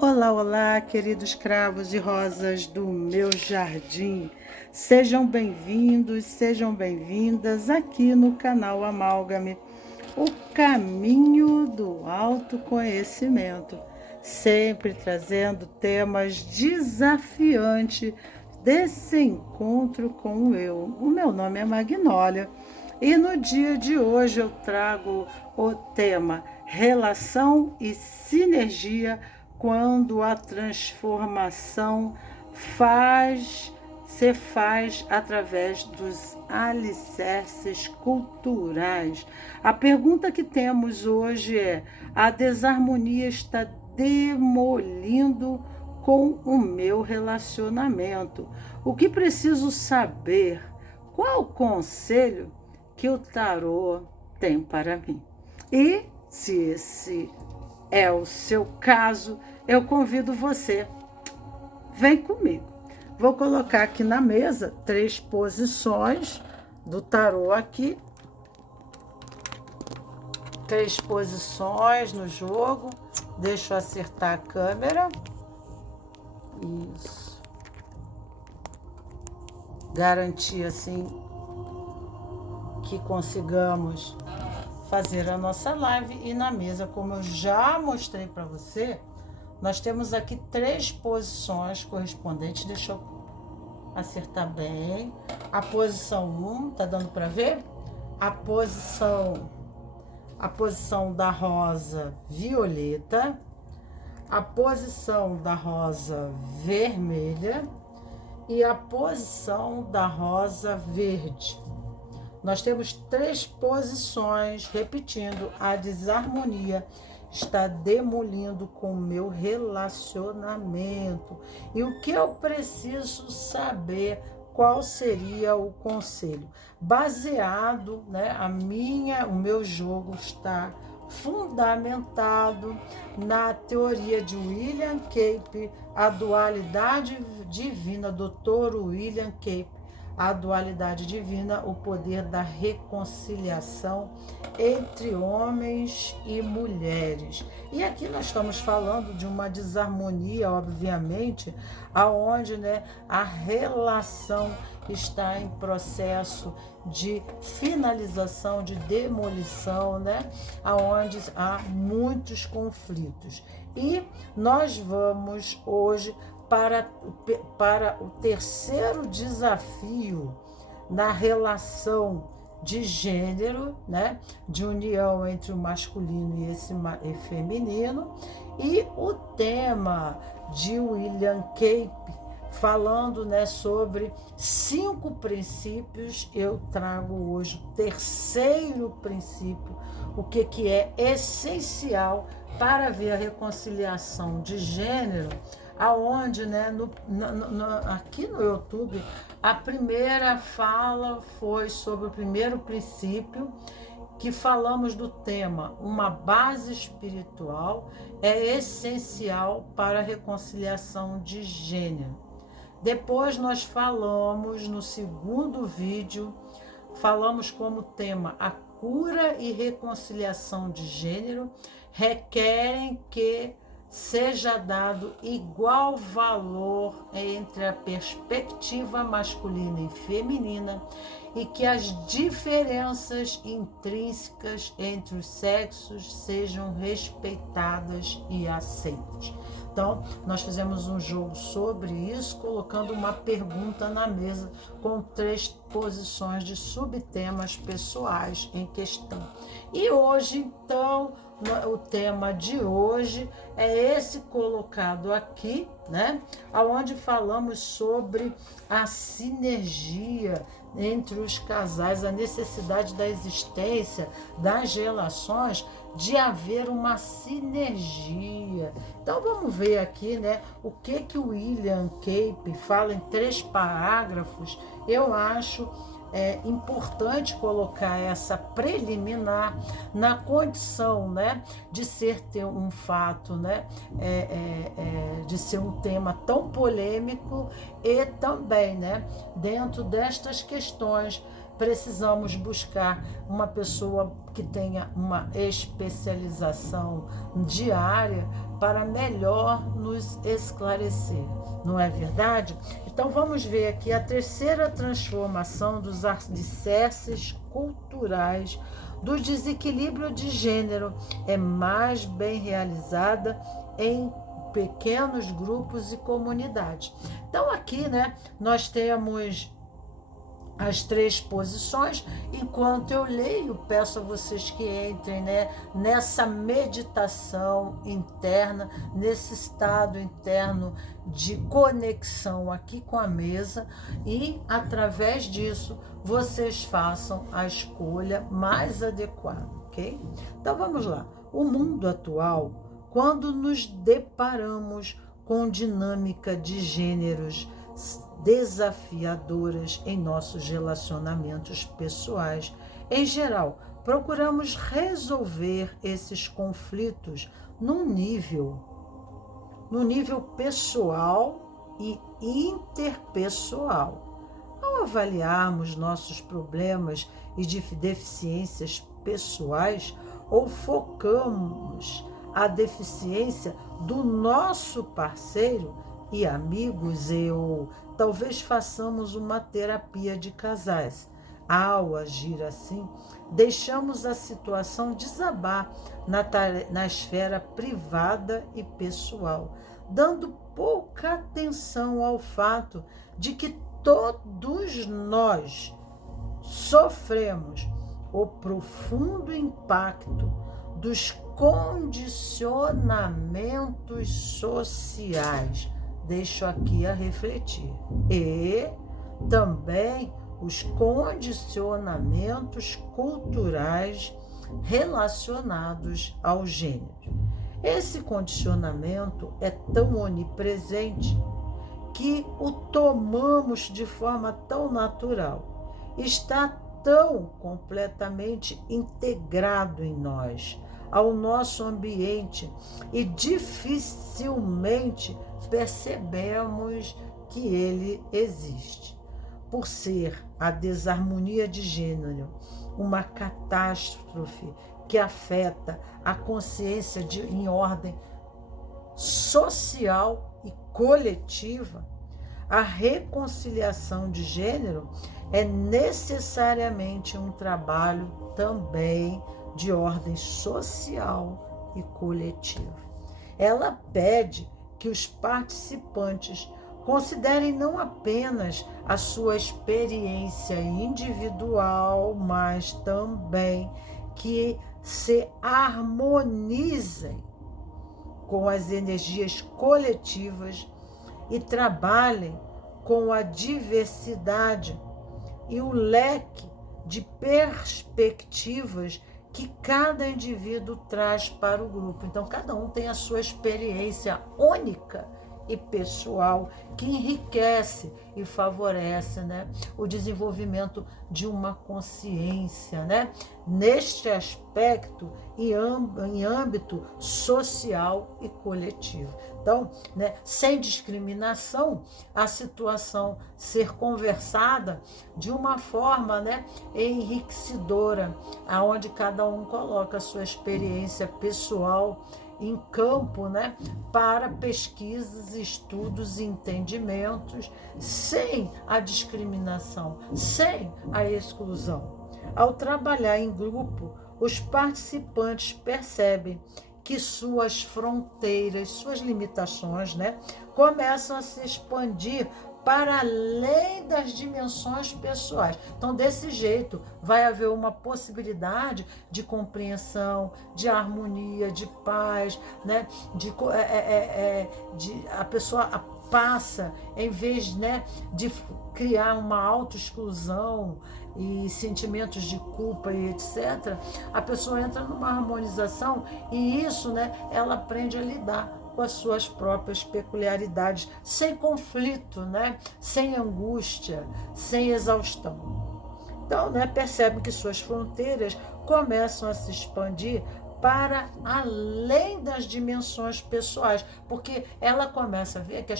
Olá, olá, queridos cravos e rosas do meu jardim. Sejam bem-vindos, sejam bem-vindas aqui no canal Amálgame, o caminho do autoconhecimento, sempre trazendo temas desafiantes desse encontro com o eu. O meu nome é Magnólia e no dia de hoje eu trago o tema relação e sinergia quando a transformação se faz através dos alicerces culturais. A pergunta que temos hoje é: a desarmonia está demolindo com o meu relacionamento? O que preciso saber? Qual o conselho que o tarô tem para mim? E se esse é o seu caso, eu convido você, vem comigo. Vou colocar aqui na mesa 3 posições do tarô aqui. 3 posições no jogo. Deixa eu acertar a câmera. Isso. Garantir assim que consigamos fazer a nossa live. E na mesa, como eu já mostrei para você, nós temos aqui 3 posições correspondentes. Deixa eu acertar bem. A posição 1, tá dando para ver? A posição da rosa violeta, a posição da rosa vermelha e a posição da rosa verde. Nós temos 3 posições, repetindo: a desarmonia está demolindo com o meu relacionamento. E o que eu preciso saber? Qual seria o conselho? Baseado, né, o meu jogo está fundamentado na teoria de William Cape, a dualidade divina, Dr. William Cape. A dualidade divina, o poder da reconciliação entre homens e mulheres. E aqui nós estamos falando de uma desarmonia, obviamente, aonde, né, a relação está em processo de finalização, de demolição, né, aonde há muitos conflitos. E nós vamos hoje para o terceiro desafio na relação de gênero, né? De união entre o masculino e esse feminino. E o tema de William Cape, falando, né, sobre 5 princípios, eu trago hoje o terceiro princípio, o que é essencial para ver a reconciliação de gênero, aonde, né, aqui no YouTube, a primeira fala foi sobre o primeiro princípio, que falamos do tema: uma base espiritual é essencial para a reconciliação de gênero. Depois nós falamos, no segundo vídeo, falamos como tema: a cura e reconciliação de gênero requerem que seja dado igual valor entre a perspectiva masculina e feminina e que as diferenças intrínsecas entre os sexos sejam respeitadas e aceitas. Então, nós fizemos um jogo sobre isso, colocando uma pergunta na mesa com 3 posições de subtemas pessoais em questão. E hoje, então, o tema de hoje é esse colocado aqui, né? Onde falamos sobre a sinergia entre os casais, a necessidade da existência das relações, de haver uma sinergia. Então vamos ver aqui, né, o que o William Cape fala em 3 parágrafos. Eu acho importante colocar essa preliminar na condição, né, de ter um fato, né, de ser um tema tão polêmico, e também, né, dentro destas questões precisamos buscar uma pessoa que tenha uma especialização diária para melhor nos esclarecer. Não é verdade? Então vamos ver aqui a terceira transformação dos alicerces culturais do desequilíbrio de gênero é mais bem realizada em pequenos grupos e comunidades. Então aqui, né, nós temos as 3 posições. Enquanto eu leio, peço a vocês que entrem, né, nessa meditação interna, nesse estado interno de conexão aqui com a mesa, e através disso vocês façam a escolha mais adequada, ok? Então vamos lá. O mundo atual, quando nos deparamos com dinâmica de gêneros desafiadoras em nossos relacionamentos pessoais, em geral, procuramos resolver esses conflitos no nível pessoal e interpessoal. Ao avaliarmos nossos problemas e deficiências pessoais, ou focamos a deficiência do nosso parceiro e amigos, talvez façamos uma terapia de casais. Ao agir assim, deixamos a situação desabar na esfera privada e pessoal, dando pouca atenção ao fato de que todos nós sofremos o profundo impacto dos condicionamentos sociais. Deixo aqui a refletir. E também os condicionamentos culturais relacionados ao gênero. Esse condicionamento é tão onipresente que o tomamos de forma tão natural. Está tão completamente integrado em nós, ao nosso ambiente, e dificilmente percebemos que ele existe. Por ser a desarmonia de gênero uma catástrofe que afeta a consciência em ordem social e coletiva, a reconciliação de gênero é necessariamente um trabalho também de ordem social e coletiva. Ela pede que os participantes considerem não apenas a sua experiência individual, mas também que se harmonizem com as energias coletivas e trabalhem com a diversidade e o leque de perspectivas que cada indivíduo traz para o grupo. Então, cada um tem a sua experiência única e pessoal que enriquece e favorece, né, o desenvolvimento de uma consciência, né, neste aspecto em âmbito social e coletivo. Então, né, sem discriminação, a situação ser conversada de uma forma, né, enriquecedora, aonde cada um coloca a sua experiência pessoal em campo, né, para pesquisas, estudos e entendimentos, sem a discriminação, sem a exclusão. Ao trabalhar em grupo, os participantes percebem que suas fronteiras, suas limitações, né, começam a se expandir para além das dimensões pessoais. Então, desse jeito, vai haver uma possibilidade de compreensão, de harmonia, de paz, né? A pessoa passa, em vez, né, de criar uma autoexclusão e sentimentos de culpa e etc., a pessoa entra numa harmonização, e isso, né, ela aprende a lidar com as suas próprias peculiaridades, sem conflito, né? Sem angústia, sem exaustão. Então, né, percebem que suas fronteiras começam a se expandir para além das dimensões pessoais, porque ela começa a ver que a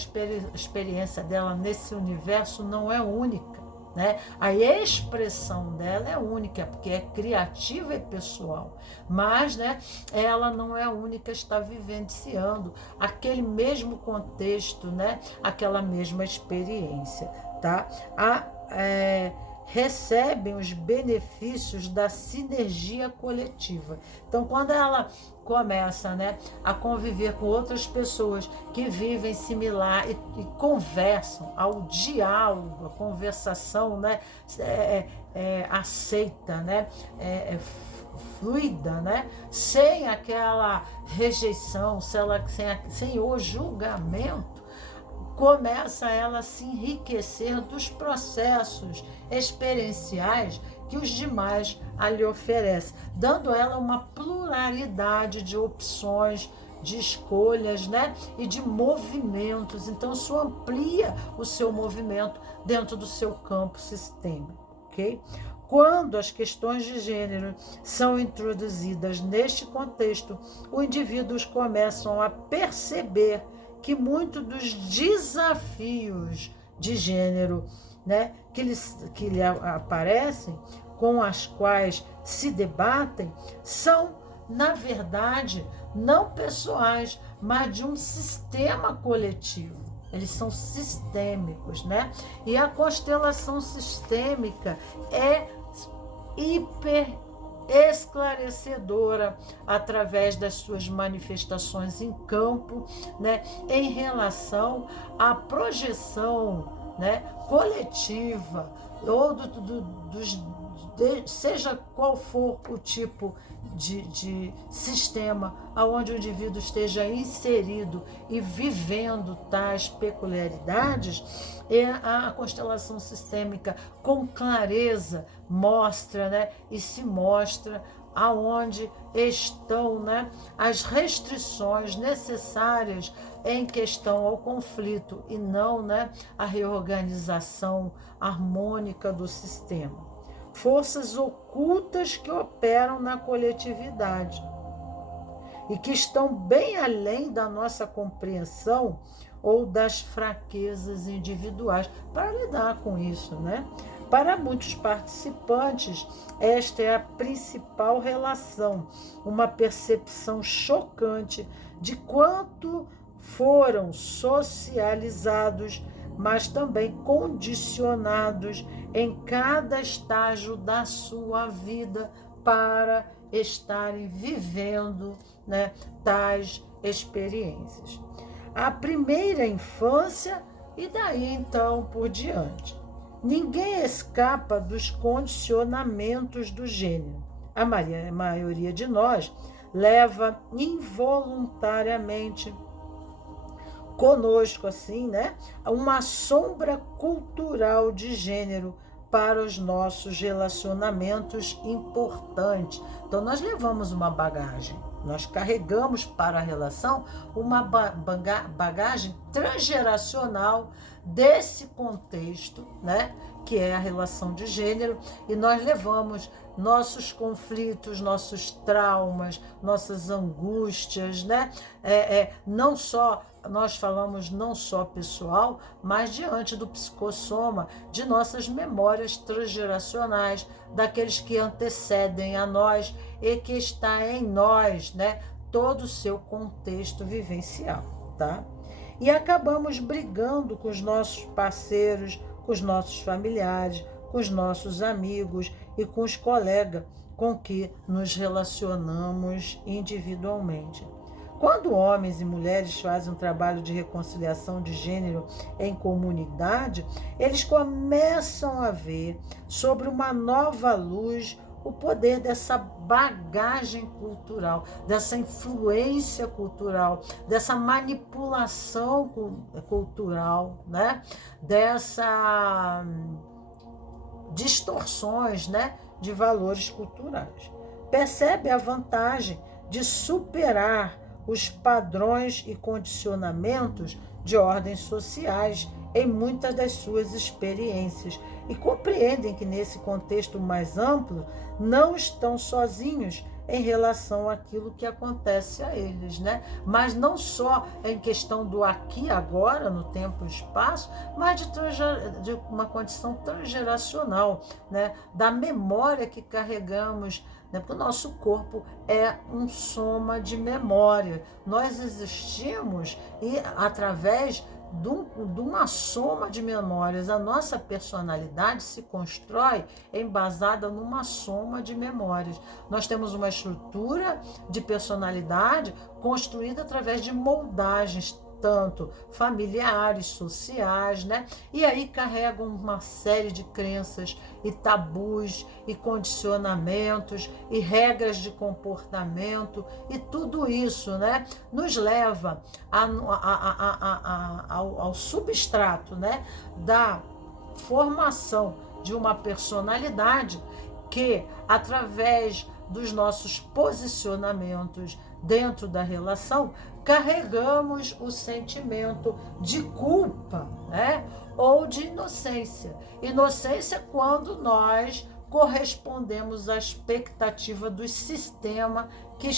experiência dela nesse universo não é única. né? A expressão dela é única, porque é criativa e pessoal, mas, né, ela não é a única, está vivenciando aquele mesmo contexto, né, aquela mesma experiência, tá? Recebem os benefícios da sinergia coletiva. Então, quando ela começa, né, a conviver com outras pessoas que vivem similar e conversam, ao diálogo, a conversação, né, aceita, né, fluida, né, sem aquela rejeição, sem o julgamento, começa ela a se enriquecer dos processos experienciais que os demais lhe oferecem, dando a ela uma pluralidade de opções, de escolhas, né? E de movimentos. Então, isso amplia o seu movimento dentro do seu campo sistêmico, ok? Quando as questões de gênero são introduzidas neste contexto, os indivíduos começam a perceber que muitos dos desafios de gênero, né, que lhe aparecem, com as quais se debatem, são, na verdade, não pessoais, mas de um sistema coletivo. Eles são sistêmicos, né? E a constelação sistêmica é hiper esclarecedora através das suas manifestações em campo, né, em relação à projeção, né, coletiva, ou seja qual for o tipo de sistema onde o indivíduo esteja inserido e vivendo tais peculiaridades, a constelação sistêmica com clareza mostra, né, e se mostra aonde estão, né, as restrições necessárias em questão ao conflito e não, né, a reorganização harmônica do sistema. Forças ocultas que operam na coletividade e que estão bem além da nossa compreensão ou das fraquezas individuais para lidar com isso, né? Para muitos participantes, esta é a principal relação, uma percepção chocante de quanto foram socializados, mas também condicionados em cada estágio da sua vida para estarem vivendo, né, tais experiências. A primeira infância e daí então por diante. Ninguém escapa dos condicionamentos do gênero. A maioria de nós leva involuntariamente conosco, assim, né, uma sombra cultural de gênero para os nossos relacionamentos importantes. Então, nós levamos uma bagagem, nós carregamos para a relação uma bagagem transgeracional desse contexto, né, que é a relação de gênero, e nós levamos nossos conflitos, nossos traumas, nossas angústias, né, não só nós falamos não só pessoal, mas diante do psicossoma, de nossas memórias transgeracionais, daqueles que antecedem a nós e que está em nós, né, todo o seu contexto vivencial, tá? E acabamos brigando com os nossos parceiros, com os nossos familiares, com os nossos amigos e com os colegas com que nos relacionamos individualmente. Quando homens e mulheres fazem um trabalho de reconciliação de gênero em comunidade, eles começam a ver sobre uma nova luz o poder dessa bagagem cultural, dessa influência cultural, dessa manipulação cultural, né? Dessa distorções, né, de valores culturais. Percebe a vantagem de superar os padrões e condicionamentos de ordens sociais em muitas das suas experiências e compreendem que nesse contexto mais amplo não estão sozinhos em relação àquilo que acontece a eles, né? Mas não só em questão do aqui e agora, no tempo e espaço, mas de uma condição transgeracional, né? Da memória que carregamos, né? Porque o nosso corpo é um soma de memória. Nós existimos e através de uma soma de memórias. A nossa personalidade se constrói embasada numa soma de memórias. Nós temos uma estrutura de personalidade construída através de moldagens, tanto familiares, sociais, né? E aí carregam uma série de crenças e tabus e condicionamentos e regras de comportamento, e tudo isso, né, nos leva ao substrato, né, da formação de uma personalidade que, através dos nossos posicionamentos dentro da relação, carregamos o sentimento de culpa, né? Ou de inocência. Inocência quando nós correspondemos à expectativa do sistema que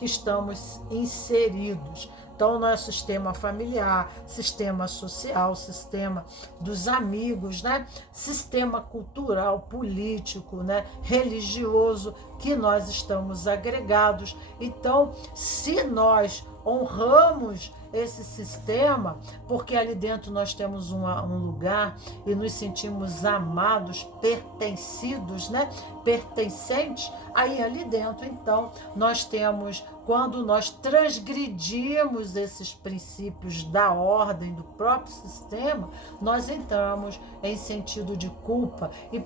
estamos inseridos. Então, nosso sistema familiar, sistema social, sistema dos amigos, né? Sistema cultural, político, né? Religioso, que nós estamos agregados. Então, se nós honramos esse sistema, porque ali dentro nós temos um lugar e nos sentimos amados, pertencidos, né? Pertencentes, aí ali dentro, então, nós temos, quando nós transgredimos esses princípios da ordem do próprio sistema, nós entramos em sentido de culpa e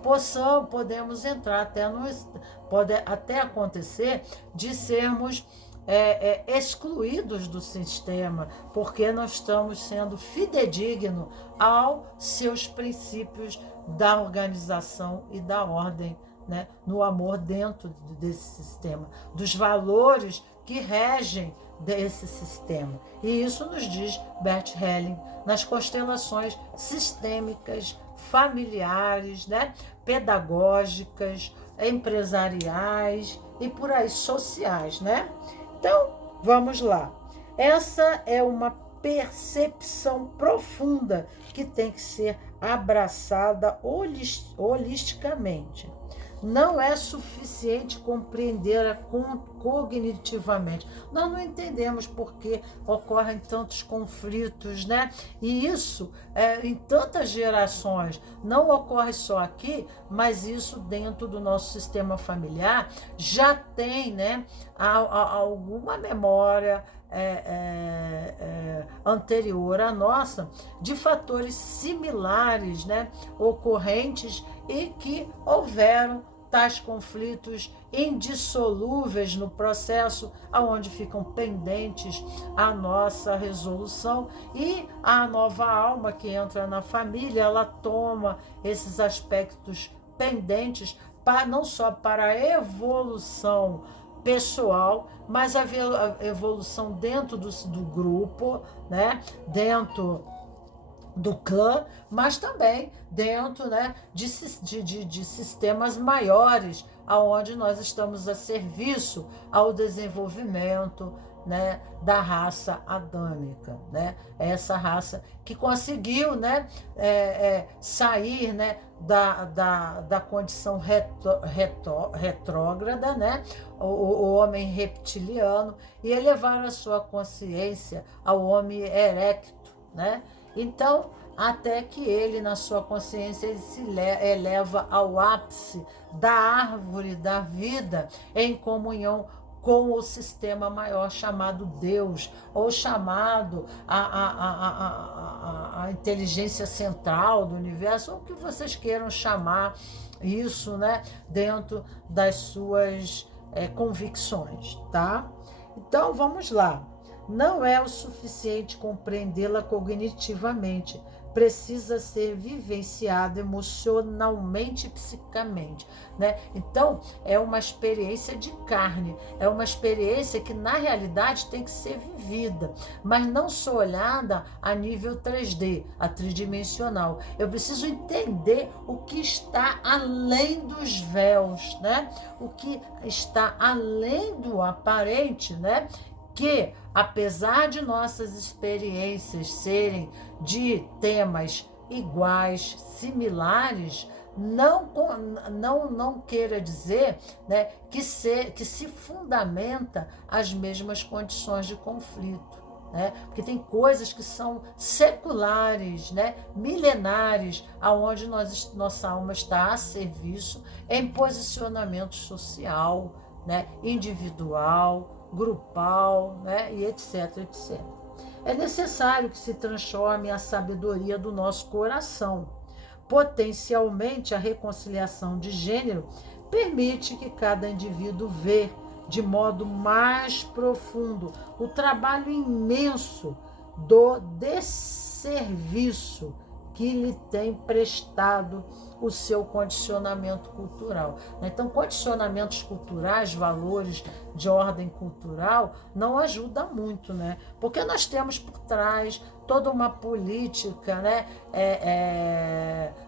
podemos entrar pode até acontecer de sermos excluídos do sistema, porque nós estamos sendo fidedignos aos seus princípios da organização e da ordem, né? No amor dentro desse sistema, dos valores que regem desse sistema. E isso nos diz Bert Helling nas constelações sistêmicas, familiares, né? Pedagógicas, empresariais e por aí sociais, né? Então, vamos lá. Essa é uma percepção profunda que tem que ser abraçada holisticamente. Não é suficiente compreender cognitivamente. Nós não entendemos por que ocorrem tantos conflitos, né? E isso, em tantas gerações, não ocorre só aqui, mas isso dentro do nosso sistema familiar já tem, né, alguma memória anterior à nossa, de fatores similares, né, ocorrentes e que houveram tais conflitos indissolúveis no processo, aonde ficam pendentes a nossa resolução, e a nova alma que entra na família, ela toma esses aspectos pendentes não só para a evolução pessoal, mas a evolução dentro do grupo, né? Dentro do clã, mas também dentro, né, de sistemas maiores, aonde nós estamos a serviço ao desenvolvimento, né, da raça adâmica, né? Essa raça que conseguiu, né, sair, né, da condição retrógrada, né, o homem reptiliano, e elevar a sua consciência ao homem erecto, né? Então, até que ele, na sua consciência, ele se eleva ao ápice da árvore da vida em comunhão com o sistema maior chamado Deus, ou chamado a inteligência central do universo, ou o que vocês queiram chamar isso, né, dentro das suas convicções, tá? Então, vamos lá. não é o suficiente compreendê-la cognitivamente. Precisa ser vivenciado emocionalmente e psicamente, né? Então, é uma experiência de carne, é uma experiência que, na realidade, tem que ser vivida, mas não só olhada a nível 3D, a tridimensional. Eu preciso entender o que está além dos véus, né? O que está além do aparente, né? Que, apesar de nossas experiências serem de temas iguais, similares, não queira dizer, né, que se fundamenta as mesmas condições de conflito. Né? Porque tem coisas que são seculares, né? Milenares, aonde nossa alma está a serviço em posicionamento social, né? Individual, grupal, né? E etc, etc. É necessário que se transforme a sabedoria do nosso coração. Potencialmente, a reconciliação de gênero permite que cada indivíduo vê de modo mais profundo o trabalho imenso do desserviço que lhe tem prestado o seu condicionamento cultural. Então, condicionamentos culturais, valores de ordem cultural, não ajuda muito, né? Porque nós temos por trás toda uma política, né,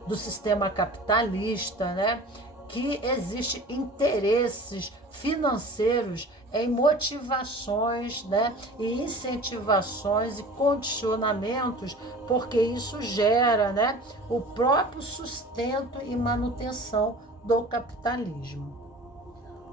do sistema capitalista, né, que existe interesses financeiros em motivações, né, e incentivações e condicionamentos, porque isso gera, né, o próprio sustento e manutenção do capitalismo.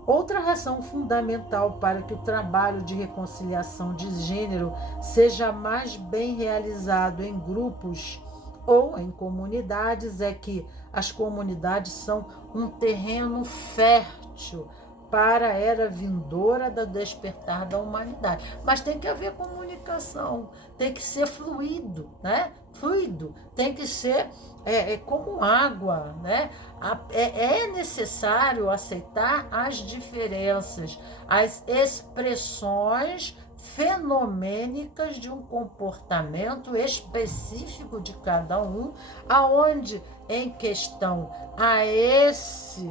Outra razão fundamental para que o trabalho de reconciliação de gênero seja mais bem realizado em grupos ou em comunidades é que as comunidades são um terreno fértil para a era vindoura do despertar da humanidade. Mas tem que haver comunicação, tem que ser fluido, né? Fluido, tem que ser como água, né? É necessário aceitar as diferenças, as expressões fenomênicas de um comportamento específico de cada um, aonde em questão a esse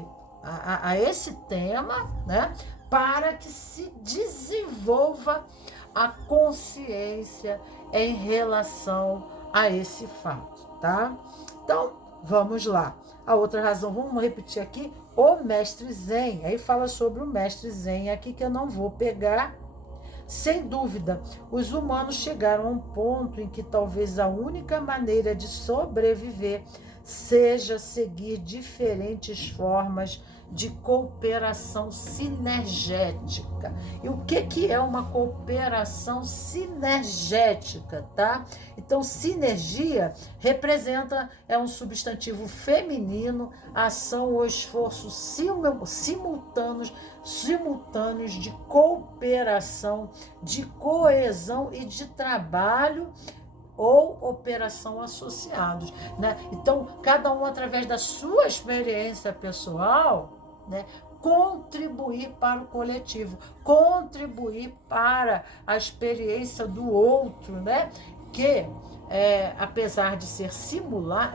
tema, né, para que se desenvolva a consciência em relação a esse fato, tá? Então, vamos lá. A outra razão, vamos repetir aqui, o mestre Zen. Aí fala sobre o mestre Zen aqui que eu não vou pegar. Sem dúvida, os humanos chegaram a um ponto em que talvez a única maneira de sobreviver seja seguir diferentes formas de cooperação sinergética. E o que é uma cooperação sinergética, tá? Então, sinergia é um substantivo feminino, ação ou esforço simultâneos de cooperação, de coesão e de trabalho ou operação associados, né? Então, cada um, através da sua experiência pessoal, né, contribuir para o coletivo, contribuir para a experiência do outro, né? Que, apesar de ser similar,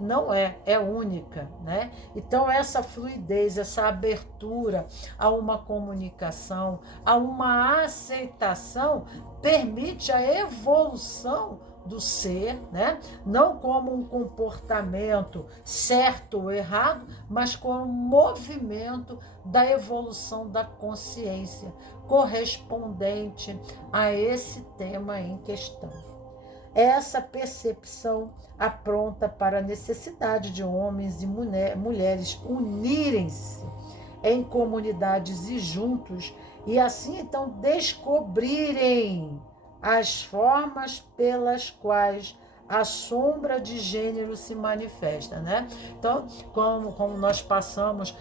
não é única, né? Então, essa fluidez, essa abertura a uma comunicação, a uma aceitação, permite a evolução do ser, né? Não como um comportamento certo ou errado, mas como um movimento da evolução da consciência correspondente a esse tema em questão. Essa percepção apronta para a necessidade de homens e mulheres unirem-se em comunidades e juntos, e assim então descobrirem as formas pelas quais a sombra de gênero se manifesta, né? Então, como nós passamos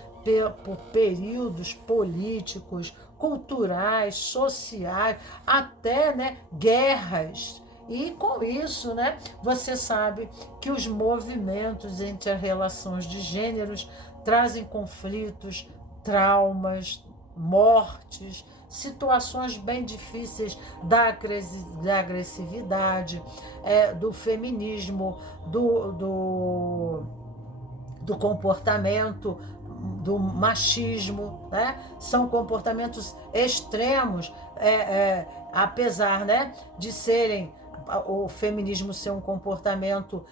por períodos políticos, culturais, sociais, até, né, guerras. E com isso, né, você sabe que os movimentos entre as relações de gêneros trazem conflitos, traumas, mortes, situações bem difíceis da agressividade, do feminismo, do comportamento, do machismo, né? São comportamentos extremos, apesar, né, de serem o feminismo ser um comportamento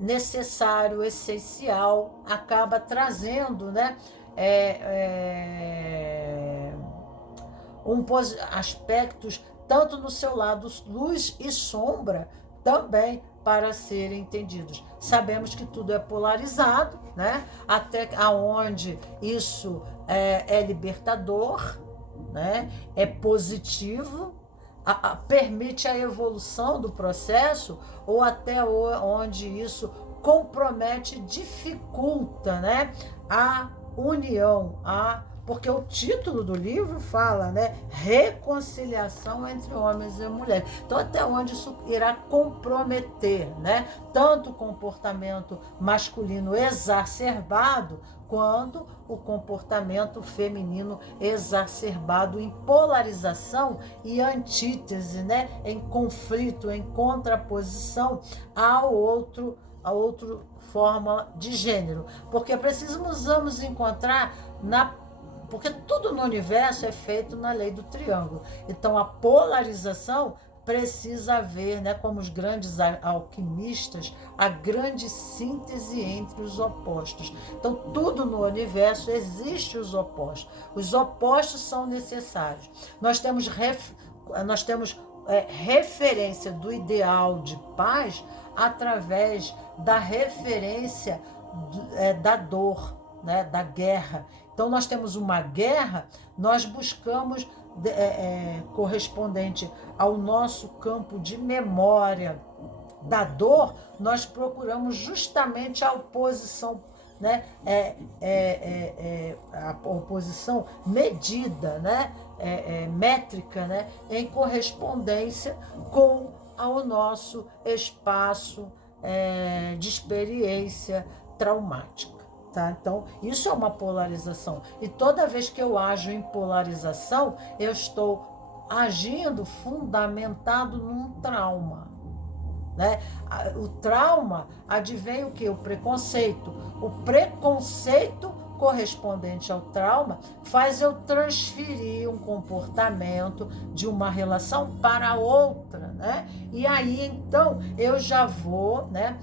necessário, essencial, acaba trazendo, né, aspectos tanto no seu lado luz e sombra também para serem entendidos. Sabemos que tudo é polarizado, né? Até aonde isso é libertador, né? É positivo, permite a evolução do processo, ou até onde isso compromete, dificulta, né, a união, porque o título do livro fala, né, reconciliação entre homens e mulheres. Então, até onde isso irá comprometer, né, tanto o comportamento masculino exacerbado, quanto o comportamento feminino exacerbado em polarização e antítese, né, em conflito, em contraposição a outra forma de gênero. Porque precisamos encontrar porque tudo no universo é feito na lei do triângulo. Então, a polarização precisa haver, né, como os grandes alquimistas, a grande síntese entre os opostos. Então, tudo no universo existe os opostos. Os opostos são necessários. Nós temos referência do ideal de paz através da referência da dor, né, da guerra. Então, nós temos uma guerra, nós buscamos, correspondente ao nosso campo de memória da dor, nós procuramos justamente a oposição, né, a oposição medida, né, métrica, né, em correspondência com o nosso espaço de experiência traumática. Tá? Então, isso é uma polarização. E toda vez que eu ajo em polarização, eu estou agindo fundamentado num trauma. Né? O trauma advém o quê? O preconceito. O preconceito correspondente ao trauma faz eu transferir um comportamento de uma relação para outra, né? E aí então eu já vou, né,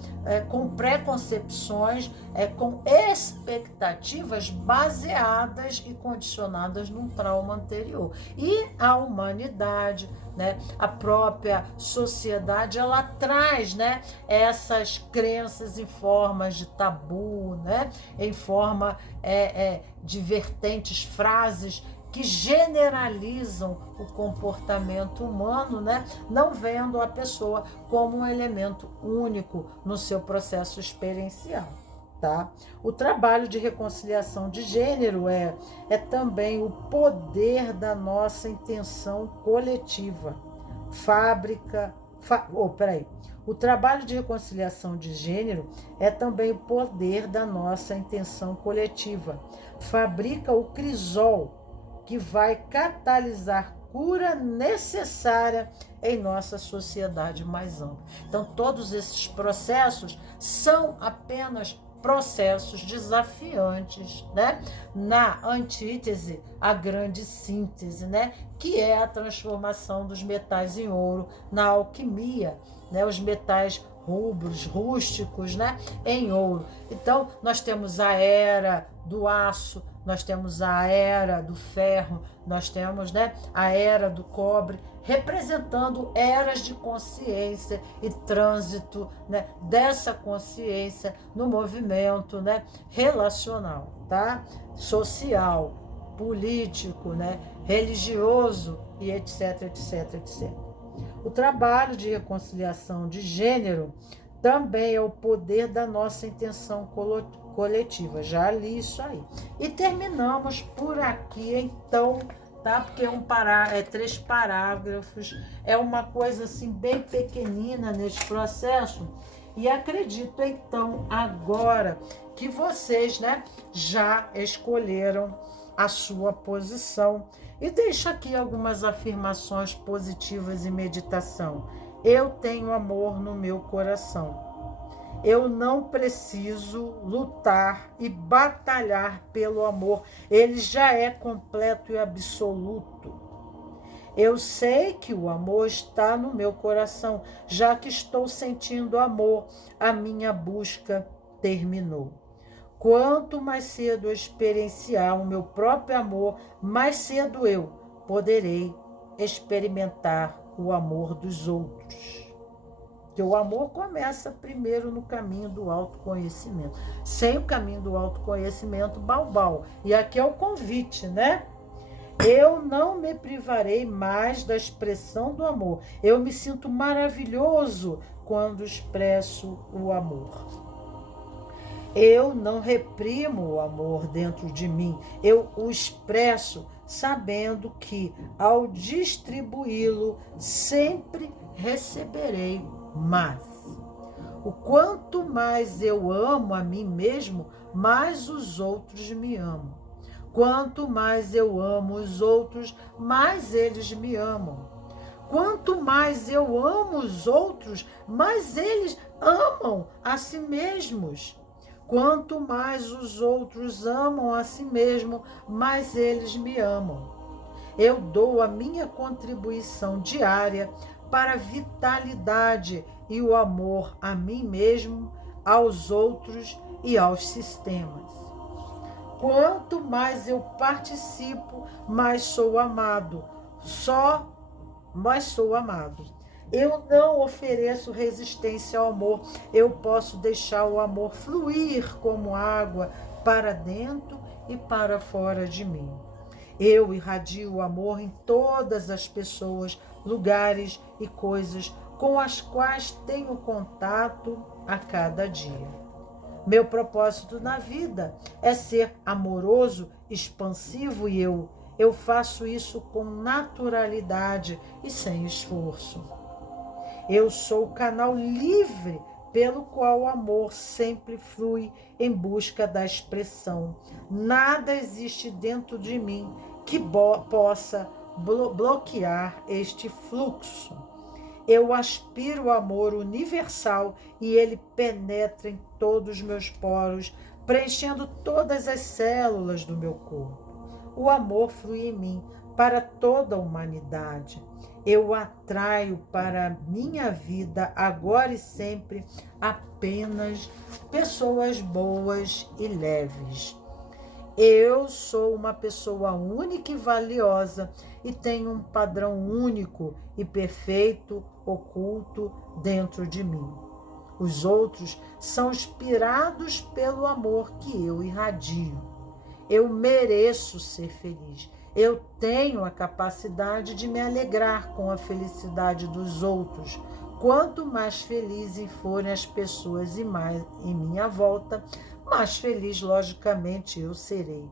com preconcepções, com expectativas baseadas e condicionadas num trauma anterior. E a humanidade, né, a própria sociedade, ela traz, né, essas crenças em formas de tabu, né, em forma de vertentes, frases que generalizam o comportamento humano, né, não vendo a pessoa como um elemento único no seu processo experiencial. Tá? O trabalho de reconciliação de gênero é também o poder da nossa intenção coletiva. O trabalho de reconciliação de gênero é também o poder da nossa intenção coletiva. Fabrica o crisol que vai catalisar cura necessária em nossa sociedade mais ampla. Então, todos esses processos são apenas processos desafiantes, né? Na antítese, a grande síntese, né? Que é a transformação dos metais em ouro na alquimia, né? Os metais rústicos, né, em ouro. Então, nós temos a era do aço, nós temos a era do ferro, nós temos, né, a era do cobre, representando eras de consciência e trânsito, né, dessa consciência no movimento, né, relacional, tá? Social, político, né, religioso e etc, etc, etc. O trabalho de reconciliação de gênero também é o poder da nossa intenção coletiva. Já li isso aí. E terminamos por aqui, então, tá? Porque 3 parágrafos, é uma coisa assim bem pequenina nesse processo. E acredito, então, agora que vocês, né, já escolheram a sua posição. E deixo aqui algumas afirmações positivas e meditação. Eu tenho amor no meu coração. Eu não preciso lutar e batalhar pelo amor. Ele já é completo e absoluto. Eu sei que o amor está no meu coração, já que estou sentindo amor, a minha busca terminou. Quanto mais cedo eu experienciar o meu próprio amor, mais cedo eu poderei experimentar o amor dos outros. Porque o amor começa primeiro no caminho do autoconhecimento. Sem o caminho do autoconhecimento, balbal. E aqui é o convite, né? Eu não me privarei mais da expressão do amor. Eu me sinto maravilhoso quando expresso o amor. Eu não reprimo o amor dentro de mim. Eu o expresso sabendo que, ao distribuí-lo, sempre receberei mais. O quanto mais eu amo a mim mesmo, mais os outros me amam. Quanto mais eu amo os outros, mais eles me amam. Quanto mais eu amo os outros, mais eles amam a si mesmos. Quanto mais os outros amam a si mesmos, mais eles me amam. Eu dou a minha contribuição diária para a vitalidade e o amor a mim mesmo, aos outros e aos sistemas. Quanto mais eu participo, mais sou amado. Mais sou amado. Eu não ofereço resistência ao amor. Eu posso deixar o amor fluir como água para dentro e para fora de mim. Eu irradio o amor em todas as pessoas, lugares e coisas com as quais tenho contato a cada dia. Meu propósito na vida é ser amoroso, expansivo e eu faço isso com naturalidade e sem esforço. Eu sou o canal livre pelo qual o amor sempre flui em busca da expressão. Nada existe dentro de mim que possa bloquear este fluxo. Eu aspiro ao amor universal e ele penetra em todos os meus poros, preenchendo todas as células do meu corpo. O amor flui em mim para toda a humanidade. Eu atraio para a minha vida, agora e sempre, apenas pessoas boas e leves. Eu sou uma pessoa única e valiosa e tenho um padrão único e perfeito oculto dentro de mim. Os outros são inspirados pelo amor que eu irradio. Eu mereço ser feliz. Eu tenho a capacidade de me alegrar com a felicidade dos outros. Quanto mais felizes forem as pessoas e mais em minha volta, mais feliz, logicamente, eu serei.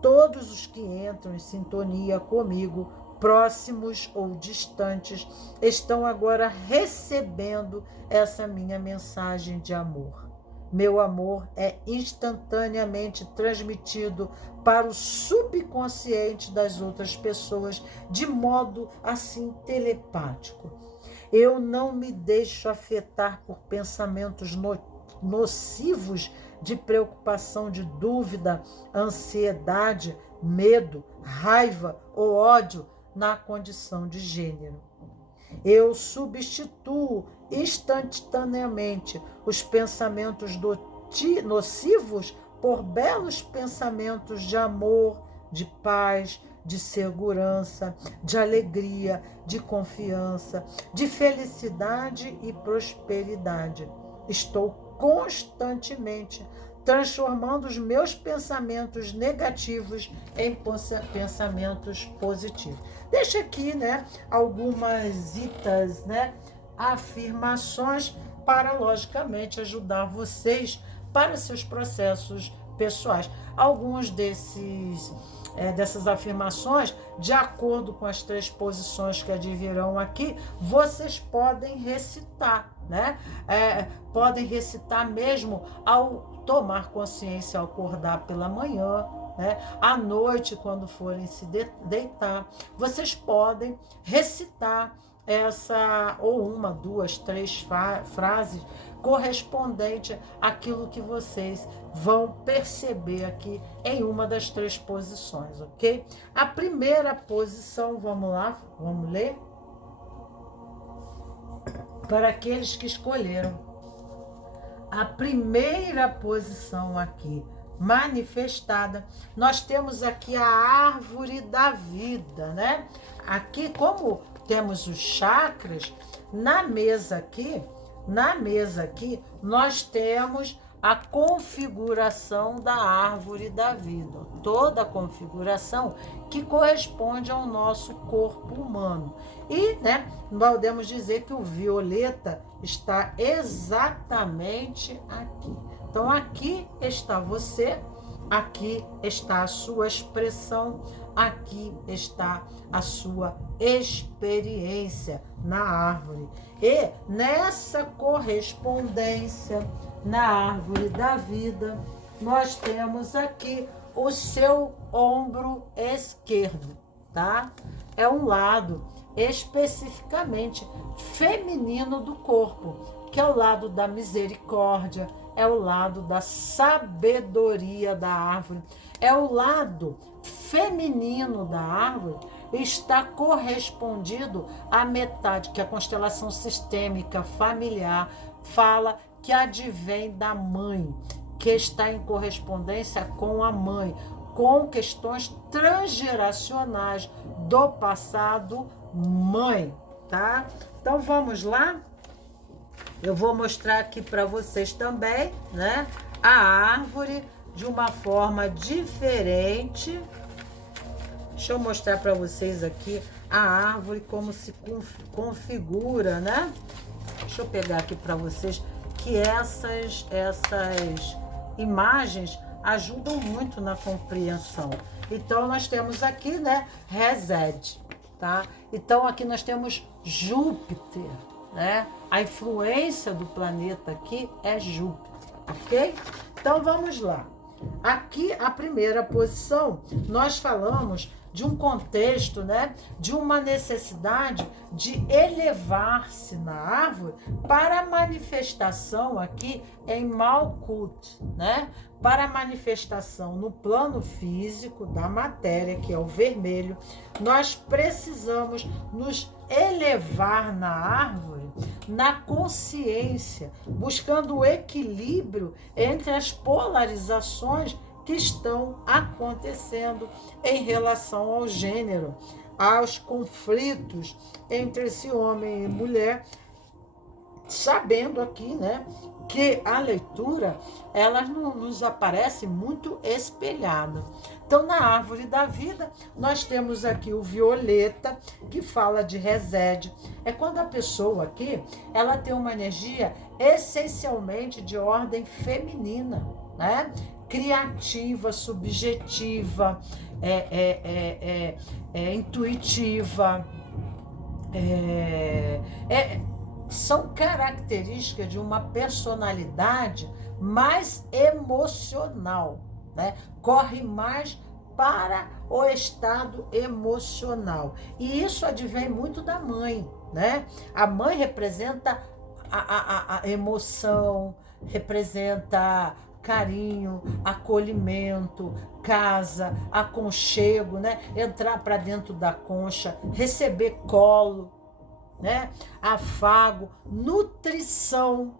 Todos os que entram em sintonia comigo, próximos ou distantes, estão agora recebendo essa minha mensagem de amor. Meu amor é instantaneamente transmitido para o subconsciente das outras pessoas, de modo assim telepático. Eu não me deixo afetar por pensamentos nocivos de preocupação, de dúvida, ansiedade, medo, raiva ou ódio na condição de gênero. Eu substituo instantaneamente os pensamentos nocivos por belos pensamentos de amor, de paz, de segurança, de alegria, de confiança, de felicidade e prosperidade. Estou constantemente transformando os meus pensamentos negativos em pensamentos positivos. Deixa aqui, né, algumas itas, né, afirmações para, logicamente, ajudar vocês para seus processos pessoais. Alguns dessas afirmações, de acordo com as 3 posições que advirão aqui, vocês podem recitar, né? Podem recitar mesmo ao tomar consciência, ao acordar pela manhã, né? À noite, quando forem se deitar, vocês podem recitar essa, ou uma, duas, três frases correspondente àquilo que vocês vão perceber aqui em uma das três posições, ok? A primeira posição, vamos lá, vamos ler? Para aqueles que escolheram. A primeira posição aqui, manifestada, nós temos aqui a árvore da vida, né? Aqui, como temos os chakras, na mesa aqui, nós temos a configuração da árvore da vida, toda a configuração que corresponde ao nosso corpo humano. E, né, podemos dizer que o violeta está exatamente aqui. Então, aqui está você, aqui está a sua expressão, aqui está a sua experiência na árvore. E nessa correspondência na árvore da vida, nós temos aqui o seu ombro esquerdo, tá? É um lado especificamente feminino do corpo, que é o lado da misericórdia, é o lado da sabedoria da árvore, é o lado feminino da árvore, está correspondido à metade, que a constelação sistêmica familiar fala que advém da mãe, que está em correspondência com a mãe, com questões transgeracionais do passado mãe, tá? Então vamos lá? Eu vou mostrar aqui para vocês também, né, a árvore de uma forma diferente. Deixa eu mostrar para vocês aqui a árvore como se configura, né? Deixa eu pegar aqui para vocês que essas imagens ajudam muito na compreensão. Então nós temos aqui, né, Resed, tá? Então aqui nós temos Júpiter, né? A influência do planeta aqui é Júpiter, ok? Então vamos lá. Aqui a primeira posição, nós falamos de um contexto, né, de uma necessidade de elevar-se na árvore para a manifestação aqui em Malkuth, né? Para a manifestação no plano físico da matéria, que é o vermelho, nós precisamos nos elevar na árvore, na consciência, buscando o equilíbrio entre as polarizações que estão acontecendo em relação ao gênero, aos conflitos entre esse homem e mulher, sabendo aqui, né, que a leitura, ela nos aparece muito espelhada. Então, na árvore da vida, nós temos aqui o violeta, que fala de Resed. É quando a pessoa aqui, ela tem uma energia essencialmente de ordem feminina, né? Criativa, subjetiva, intuitiva, são características de uma personalidade mais emocional, né? Corre mais para o estado emocional. E isso advém muito da mãe, né? A mãe representa a emoção, representa carinho, acolhimento, casa, aconchego, né? Entrar para dentro da concha, receber colo, né? Afago, nutrição,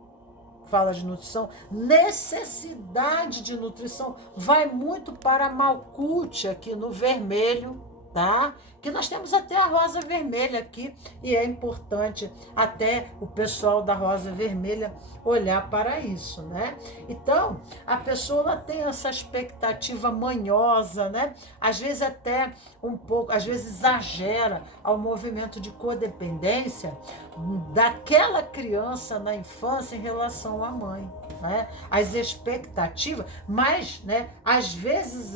fala de nutrição, necessidade de nutrição, vai muito para Malkuth aqui no vermelho, tá? Que nós temos até a rosa vermelha aqui, e é importante até o pessoal da rosa vermelha olhar para isso, né? Então, a pessoa ela tem essa expectativa manhosa, né? Às vezes até um pouco, às vezes exagera ao movimento de codependência daquela criança na infância em relação à mãe, né? As expectativas, mas, né, às vezes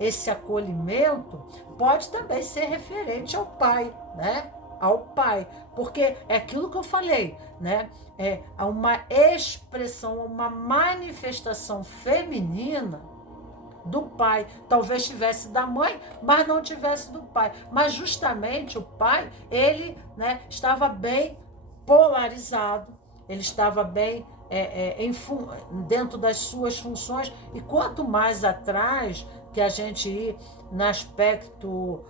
esse acolhimento pode também ser referente ao pai, né? Ao pai, porque é aquilo que eu falei, né? É uma expressão, uma manifestação feminina do pai, talvez tivesse da mãe, mas não tivesse do pai. Mas justamente o pai, ele, né, estava bem polarizado, ele estava bem dentro das suas funções, e quanto mais atrás que a gente ir no aspecto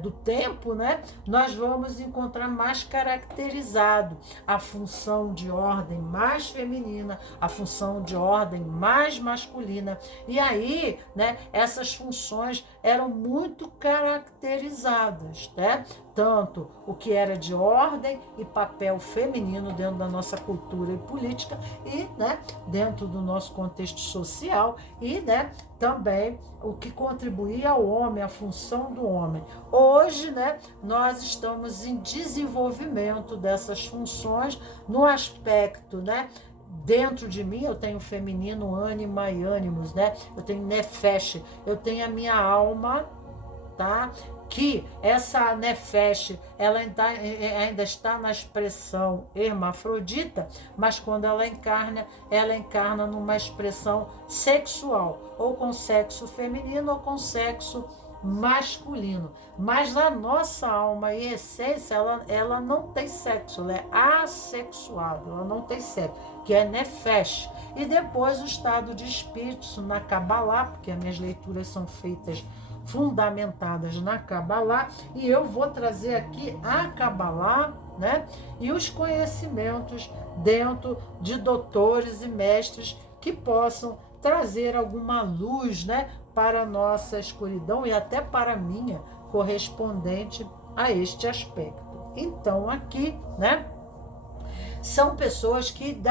do tempo, né, nós vamos encontrar mais caracterizado a função de ordem mais feminina, a função de ordem mais masculina. E aí, né, essas funções eram muito caracterizadas, né? Tanto o que era de ordem e papel feminino dentro da nossa cultura e política e, né, dentro do nosso contexto social e, né, também o que contribuía ao homem, a função do homem. Hoje, né, nós estamos em desenvolvimento dessas funções no aspecto, né, dentro de mim eu tenho feminino, ânima e ânimos, né? Eu tenho nefesh, eu tenho a minha alma, tá? Que essa nefesh, ela ainda está na expressão hermafrodita, mas quando ela encarna numa expressão sexual, ou com sexo feminino ou com sexo masculino. Mas a nossa alma e essência, ela não tem sexo, ela é assexuada, ela não tem sexo, que é nefesh. E depois o estado de espírito na Kabbalah, porque as minhas leituras são feitas fundamentadas na Kabbalah, e eu vou trazer aqui a Kabbalah, né, e os conhecimentos dentro de doutores e mestres que possam trazer alguma luz, né, para a nossa escuridão e até para a minha, correspondente a este aspecto. Então aqui, né, são pessoas que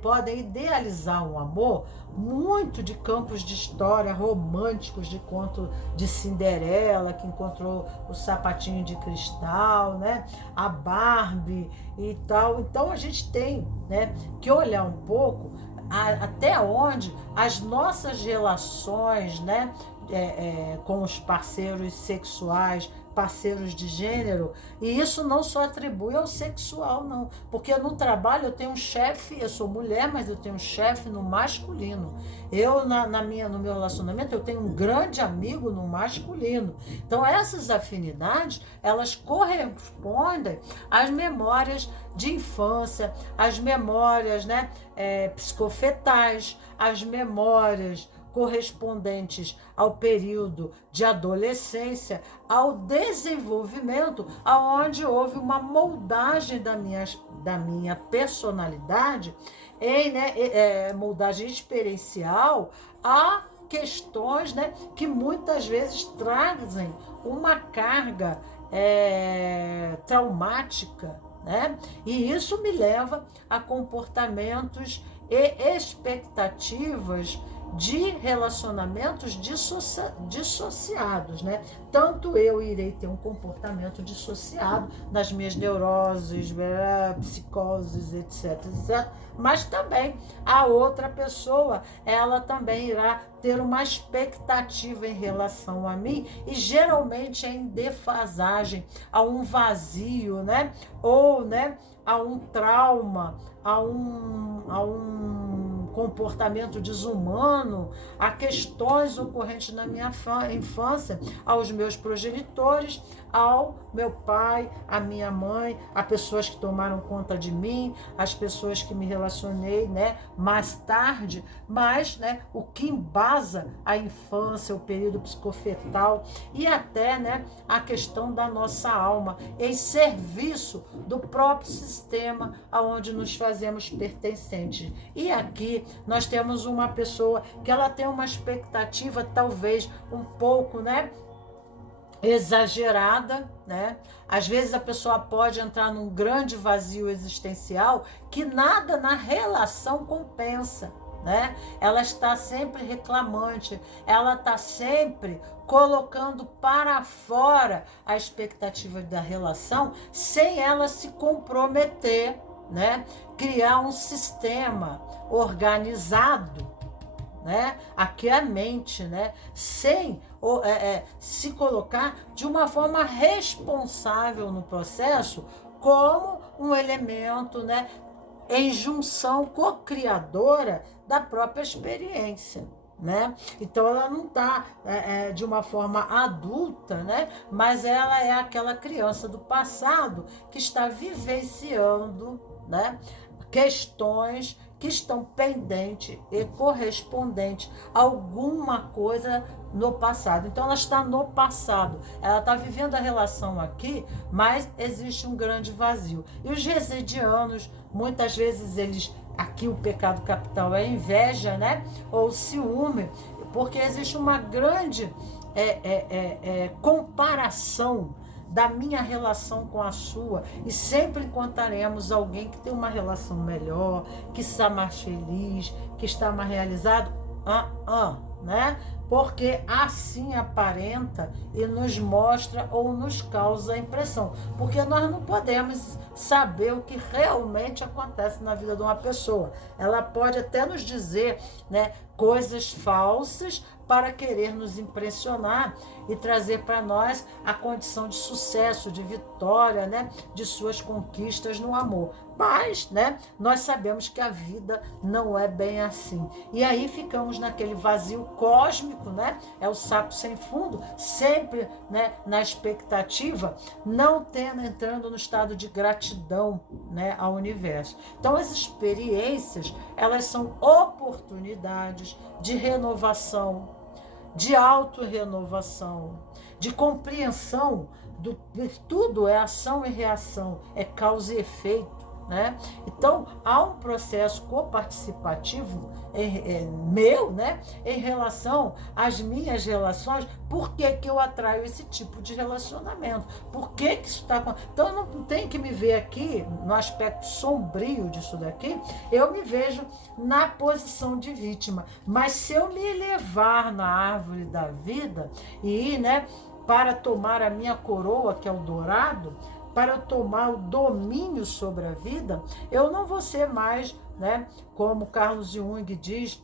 podem idealizar um amor muito de campos de história românticos, de conto de Cinderela, que encontrou o sapatinho de cristal, né? A Barbie e tal. Então a gente tem, né, que olhar um pouco até onde as nossas relações, né, com os parceiros sexuais, parceiros de gênero, e isso não só atribui ao sexual, não, porque no trabalho eu tenho um chefe, eu sou mulher, mas eu tenho um chefe no masculino. Eu, no meu relacionamento, eu tenho um grande amigo no masculino. Então, essas afinidades, elas correspondem às memórias de infância, às memórias, né, psicofetais, às memórias correspondentes ao período de adolescência, ao desenvolvimento, aonde houve uma moldagem da minha personalidade, moldagem experiencial a questões, né, que muitas vezes trazem uma carga traumática, né? E isso me leva a comportamentos e expectativas de relacionamentos dissociados, né? Tanto eu irei ter um comportamento dissociado nas minhas neuroses, psicoses, etc, etc, mas também a outra pessoa, ela também irá ter uma expectativa em relação a mim e geralmente é em defasagem, a um vazio, né? Ou, né, a um trauma, a um comportamento desumano, a questões ocorrentes na minha infância, aos meus progenitores, ao meu pai, à minha mãe, a pessoas que tomaram conta de mim, as pessoas que me relacionei, né, mais tarde, mas, né, o que embasa a infância, o período psicofetal e até, né, a questão da nossa alma em serviço do próprio sistema aonde nos fazemos pertencentes. E aqui nós temos uma pessoa que ela tem uma expectativa talvez um pouco, né, exagerada, né? Às vezes a pessoa pode entrar num grande vazio existencial que nada na relação compensa, né? Ela está sempre reclamante, ela está sempre colocando para fora a expectativa da relação sem ela se comprometer, né? Criar um sistema organizado, né? Aqui é a mente, né? Sem se colocar de uma forma responsável no processo como um elemento, né, em junção co-criadora da própria experiência. né? Então ela não está de uma forma adulta, né? Mas ela é aquela criança do passado que está vivenciando, né? Questões que estão pendentes e correspondentes a alguma coisa no passado. Então ela está no passado, ela está vivendo a relação aqui, mas existe um grande vazio. E os residianos, muitas vezes eles, aqui o pecado capital é inveja, né? Ou ciúme, porque existe uma grande comparação da minha relação com a sua, e sempre encontraremos alguém que tem uma relação melhor, que está mais feliz, que está mais realizado, né? Porque assim aparenta e nos mostra ou nos causa a impressão, porque nós não podemos saber o que realmente acontece na vida de uma pessoa. Ela pode até nos dizer, né, coisas falsas para querer nos impressionar e trazer para nós a condição de sucesso, de vitória, né, de suas conquistas no amor. Mas, né, nós sabemos que a vida não é bem assim. E aí ficamos naquele vazio cósmico, né? É o saco sem fundo, sempre, né, na expectativa, não entrando no estado de gratidão, né, ao universo. Então, as experiências, elas são oportunidades de renovação, de autorrenovação, de compreensão do tudo é ação e reação, é causa e efeito, né? Então há um processo coparticipativo meu, né, em relação às minhas relações. Por que eu atraio esse tipo de relacionamento? Por que isso está acontecendo? Então eu não tenho que me ver aqui no aspecto sombrio disso daqui. Eu me vejo na posição de vítima, mas se eu me elevar na árvore da vida e ir, né, para tomar a minha coroa, que é o dourado, para eu tomar o domínio sobre a vida, eu não vou ser mais, né, como Carlos Jung diz,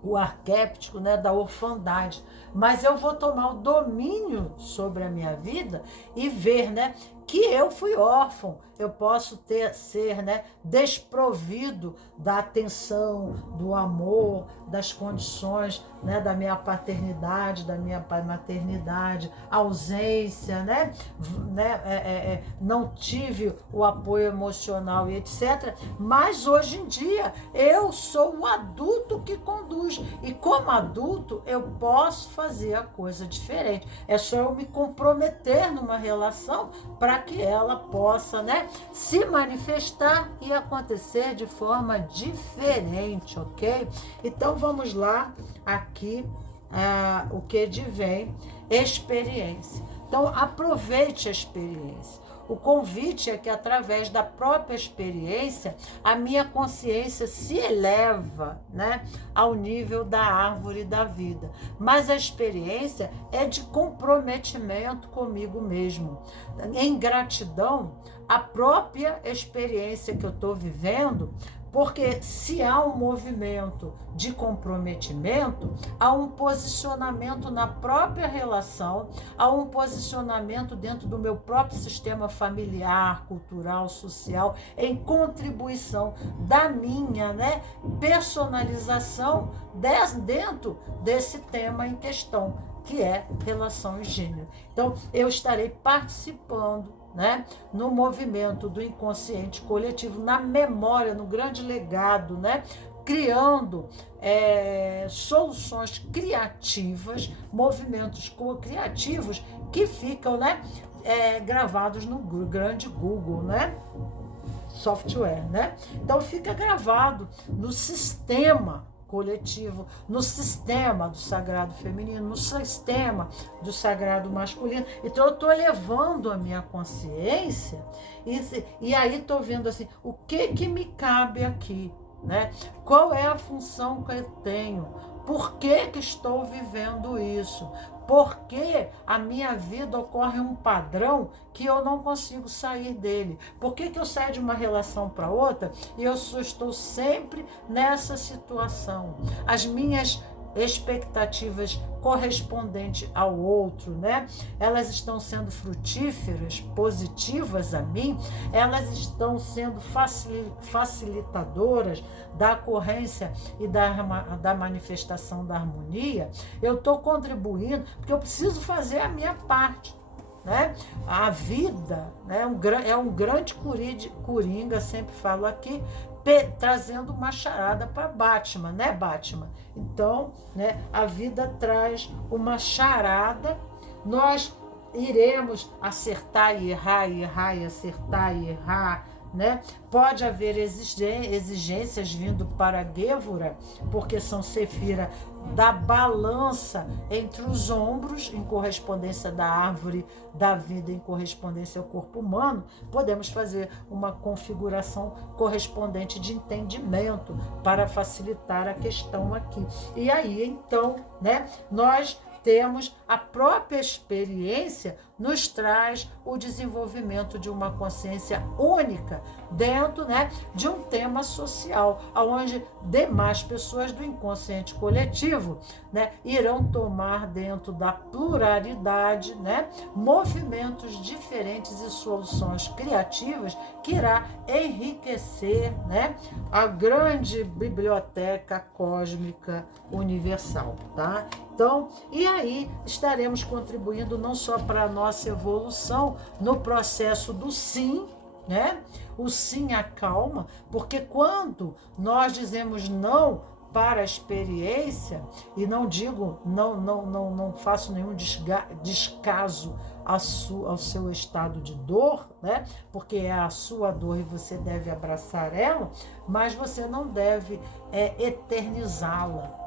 o arquétipo, né, da orfandade, mas eu vou tomar o domínio sobre a minha vida e ver, né, que eu fui órfão. Eu posso ser, né, desprovido da atenção, do amor, das condições, né, da minha paternidade, da minha maternidade, ausência, né, não tive o apoio emocional e etc. Mas hoje em dia eu sou o adulto que conduz, e como adulto eu posso fazer a coisa diferente. É só eu me comprometer numa relação para que ela possa, né, se manifestar e acontecer de forma diferente, ok? Então vamos lá, aqui o que advém, experiência. Então aproveite a experiência. O convite é que através da própria experiência a minha consciência se eleva, né, ao nível da árvore da vida. Mas a experiência é de comprometimento comigo mesmo. Em gratidão, a própria experiência que eu estou vivendo, porque se há um movimento de comprometimento, há um posicionamento na própria relação, há um posicionamento dentro do meu próprio sistema familiar, cultural, social, em contribuição da minha, né, personalização dentro desse tema em questão, que é relações gênero. Então, eu estarei participando, né, no movimento do inconsciente coletivo, na memória, no grande legado, né, criando soluções criativas, movimentos criativos que ficam, né, gravados no grande Google, né, software, né? Então fica gravado no sistema coletivo, no sistema do sagrado feminino, no sistema do sagrado masculino. Então eu estou elevando a minha consciência e aí estou vendo assim, o que me cabe aqui, né? Qual é a função que eu tenho? Por que estou vivendo isso? Por que a minha vida ocorre um padrão que eu não consigo sair dele? Por que eu saio de uma relação para outra e eu estou sempre nessa situação? As minhas expectativas correspondentes ao outro, né? Elas estão sendo frutíferas, positivas a mim, elas estão sendo facilitadoras da ocorrência e da manifestação da harmonia. Eu estou contribuindo, porque eu preciso fazer a minha parte. Né? A vida, né, é um grande coringa, sempre falo aqui, trazendo uma charada para Batman, né, Batman? Então, né, a vida traz uma charada, nós iremos acertar e errar, errar e acertar e errar, né? Pode haver exigências vindo para Gévora, porque são Sefira da balança entre os ombros, em correspondência da árvore da vida, em correspondência ao corpo humano. Podemos fazer uma configuração correspondente de entendimento para facilitar a questão aqui. E aí, então, né, nós temos a própria experiência, nos traz o desenvolvimento de uma consciência única dentro, né, de um tema social, onde demais pessoas do inconsciente coletivo, né, irão tomar dentro da pluralidade, né, movimentos diferentes e soluções criativas que irá enriquecer, né, a grande biblioteca cósmica universal, tá? Então, e aí estaremos contribuindo não só para a nossa evolução no processo do sim, né? O sim acalma, porque quando nós dizemos não para a experiência, e não digo, não faço nenhum descaso ao seu estado de dor, né? Porque é a sua dor e você deve abraçar ela, mas você não deve eternizá-la.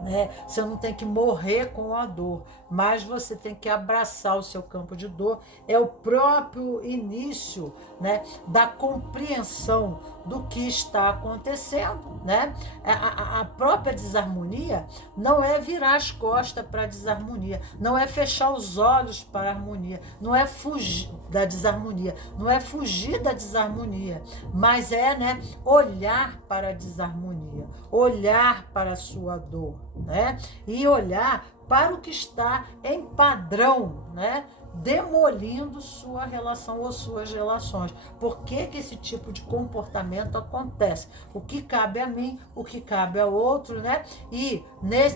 Né? Você não tem que morrer com a dor, mas você tem que abraçar o seu campo de dor. É o próprio início, né, da compreensão do que está acontecendo, né? A própria desarmonia não é virar as costas para a desarmonia, não é fechar os olhos para a harmonia, não é fugir da desarmonia, não é fugir da desarmonia, mas é, né, olhar para a desarmonia, olhar para a sua dor, né? E olhar para o que está em padrão, né? Demolindo sua relação ou suas relações. Por que esse tipo de comportamento acontece? O que cabe a mim, o que cabe ao outro, né? E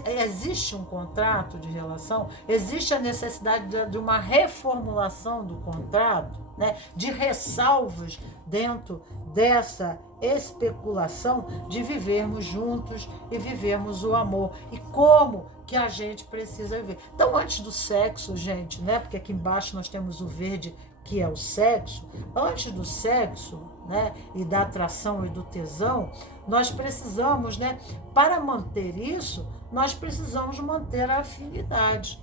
existe um contrato de relação, existe a necessidade de uma reformulação do contrato, né? De ressalvas dentro dessa especulação de vivermos juntos e vivermos o amor. E como que a gente precisa viver. Então, antes do sexo, gente, né? Porque aqui embaixo nós temos o verde, que é o sexo. Antes do sexo, né? E da atração e do tesão, nós precisamos, né? Para manter isso, nós precisamos manter a afinidade,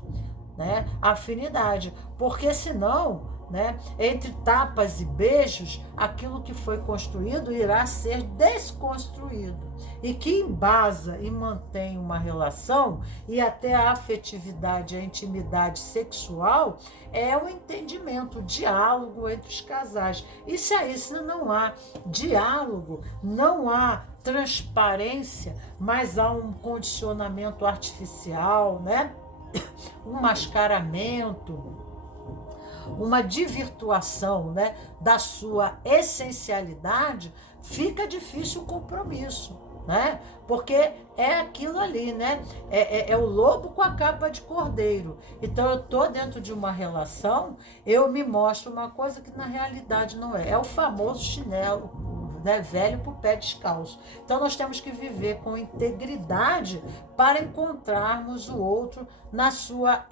né? A afinidade, porque senão, né, entre tapas e beijos, aquilo que foi construído irá ser desconstruído. E que embasa e mantém uma relação, e até a afetividade, a intimidade sexual, é o entendimento, o diálogo entre os casais. E se não há diálogo, não há transparência, mas há um condicionamento artificial, né? Um mascaramento, uma desvirtuação, né, da sua essencialidade, fica difícil o compromisso, né? Porque é aquilo ali, né? É o lobo com a capa de cordeiro. Então eu tô dentro de uma relação, eu me mostro uma coisa que na realidade não é. É o famoso chinelo, né, velho para o pé descalço. Então nós temos que viver com integridade para encontrarmos o outro na sua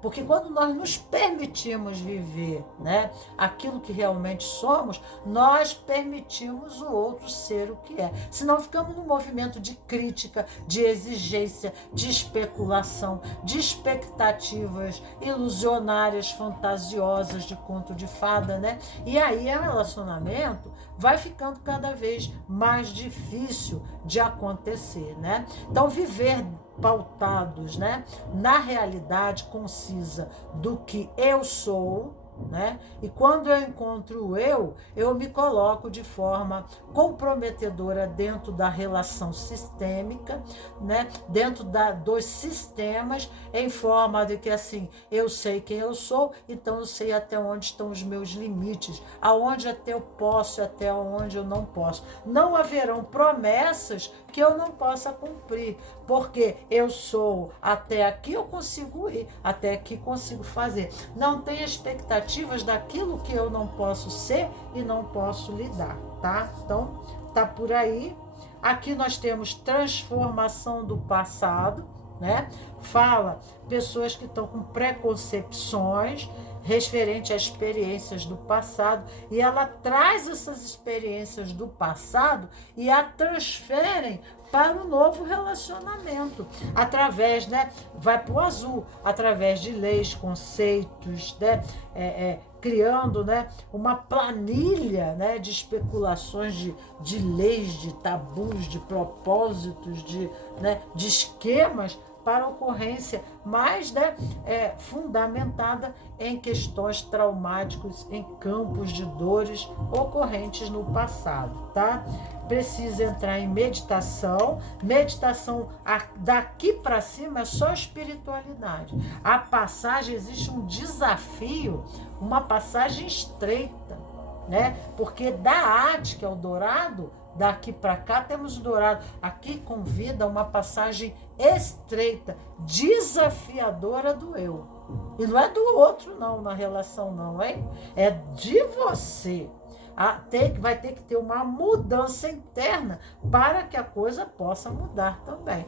porque quando nós nos permitimos viver, né, aquilo que realmente somos, nós permitimos o outro ser o que é. Senão ficamos num movimento de crítica, de exigência, de especulação, de expectativas ilusionárias, fantasiosas, de conto de fada, né? E aí o relacionamento vai ficando cada vez mais difícil de acontecer, né? Então viver pautados, né, na realidade concisa do que eu sou, né? E quando eu encontro o eu me coloco de forma comprometedora dentro da relação sistêmica, né? Dentro dos sistemas, em forma de que assim, eu sei quem eu sou, então eu sei até onde estão os meus limites, aonde até eu posso e até onde eu não posso. Não haverão promessas que eu não possa cumprir, porque eu sou, até aqui eu consigo ir, até aqui consigo fazer. Não tem expectativas daquilo que eu não posso ser e não posso lidar, tá? Então, tá por aí. Aqui nós temos transformação do passado, né? Fala pessoas que estão com preconcepções referente a experiências do passado, e ela traz essas experiências do passado e a transferem para o novo relacionamento, através, né, vai para o azul, através de leis, conceitos, né, criando, né, uma planilha, né, de especulações de leis, de tabus, de propósitos, né, de esquemas para ocorrência mais, né, fundamentada em questões traumáticas, em campos de dores ocorrentes no passado, tá? Precisa entrar em meditação. Meditação daqui para cima é só espiritualidade. A passagem, existe um desafio, uma passagem estreita, né? Porque da Ática ao Dourado, daqui para cá temos o Dourado. Aqui convida uma passagem estreita, desafiadora do eu. E não é do outro, não, na relação, não, hein? É de você. Vai ter que ter uma mudança interna para que a coisa possa mudar também,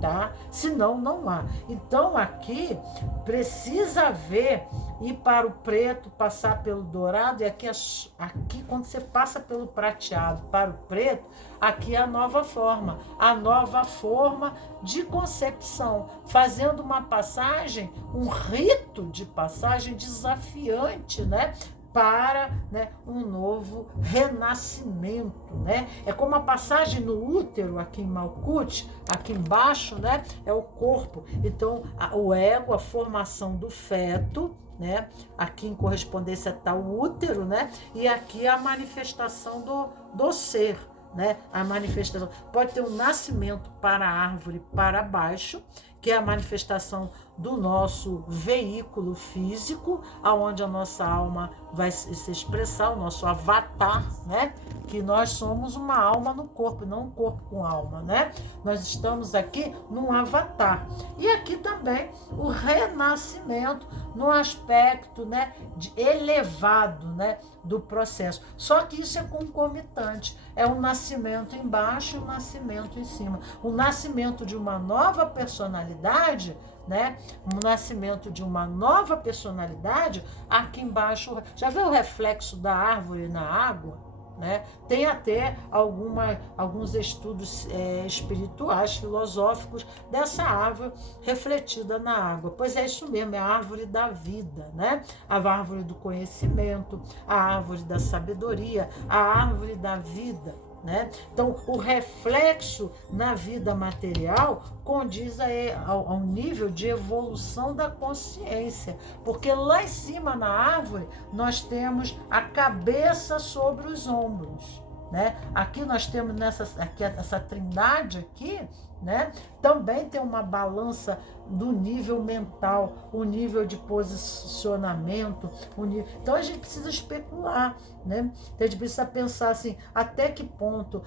tá? Senão não há. Então aqui precisa haver, ir para o preto, passar pelo dourado, e aqui quando você passa pelo prateado para o preto, aqui é a nova forma de concepção, fazendo uma passagem, um rito de passagem desafiante, né? Para, né, um novo renascimento, né? É como a passagem no útero aqui em Malkuth, aqui embaixo, né, é o corpo. Então, o ego, a formação do feto, né? Aqui em correspondência está o útero, né? E aqui a manifestação do ser, né? A manifestação pode ter um nascimento para a árvore para baixo, que é a manifestação do nosso veículo físico, aonde a nossa alma vai se expressar, o nosso avatar, né? Que nós somos uma alma no corpo, não um corpo com alma, né? Nós estamos aqui num avatar. E aqui também o renascimento no aspecto, né, elevado, né, do processo. Só que isso é concomitante. É um nascimento embaixo e um nascimento em cima. O nascimento de uma nova personalidade, né? Um nascimento de uma nova personalidade, aqui embaixo. Já viu o reflexo da árvore na água? Né? Tem até alguns estudos espirituais, filosóficos, dessa árvore refletida na água. Pois é isso mesmo, é a árvore da vida, né? A árvore do conhecimento, a árvore da sabedoria, a árvore da vida. Né? Então, o reflexo na vida material condiz ao nível de evolução da consciência, porque lá em cima na árvore nós temos a cabeça sobre os ombros. Né? Aqui nós temos essa trindade aqui, né? Também tem uma balança do nível mental, o nível de posicionamento, então a gente precisa especular, né? Então a gente precisa pensar assim, até que ponto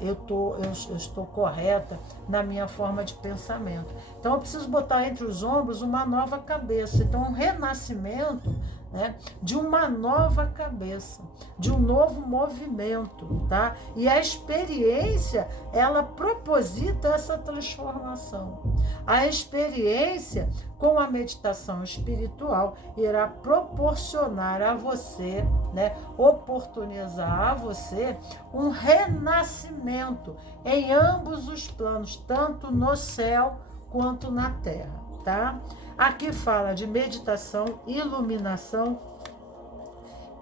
eu estou correta na minha forma de pensamento. Então eu preciso botar entre os ombros uma nova cabeça, então um renascimento, né, de uma nova cabeça, de um novo movimento, tá? E a experiência, ela proposita essa transformação. A experiência com a meditação espiritual irá proporcionar a você, né, oportunizar a você um renascimento em ambos os planos, tanto no céu quanto na terra, tá? Aqui fala de meditação, iluminação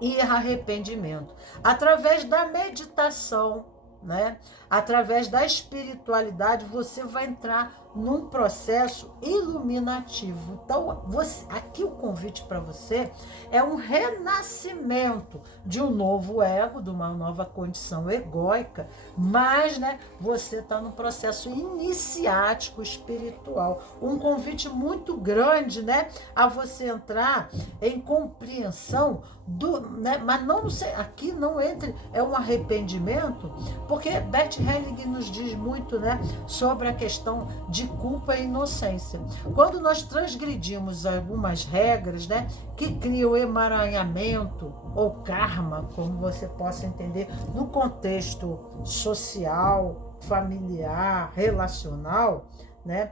e arrependimento. Através da meditação, né? Através da espiritualidade, você vai entrar num processo iluminativo. Então, aqui o convite para você é um renascimento de um novo ego, de uma nova condição egóica, mas, né, você está num processo iniciático espiritual. Um convite muito grande, né, a você entrar em compreensão né, mas não aqui não entre, é um arrependimento, porque Bert Helling nos diz muito, né, sobre a questão de culpa e inocência. Quando nós transgredimos algumas regras, né, que criam emaranhamento ou karma, como você possa entender, no contexto social, familiar, relacional, né,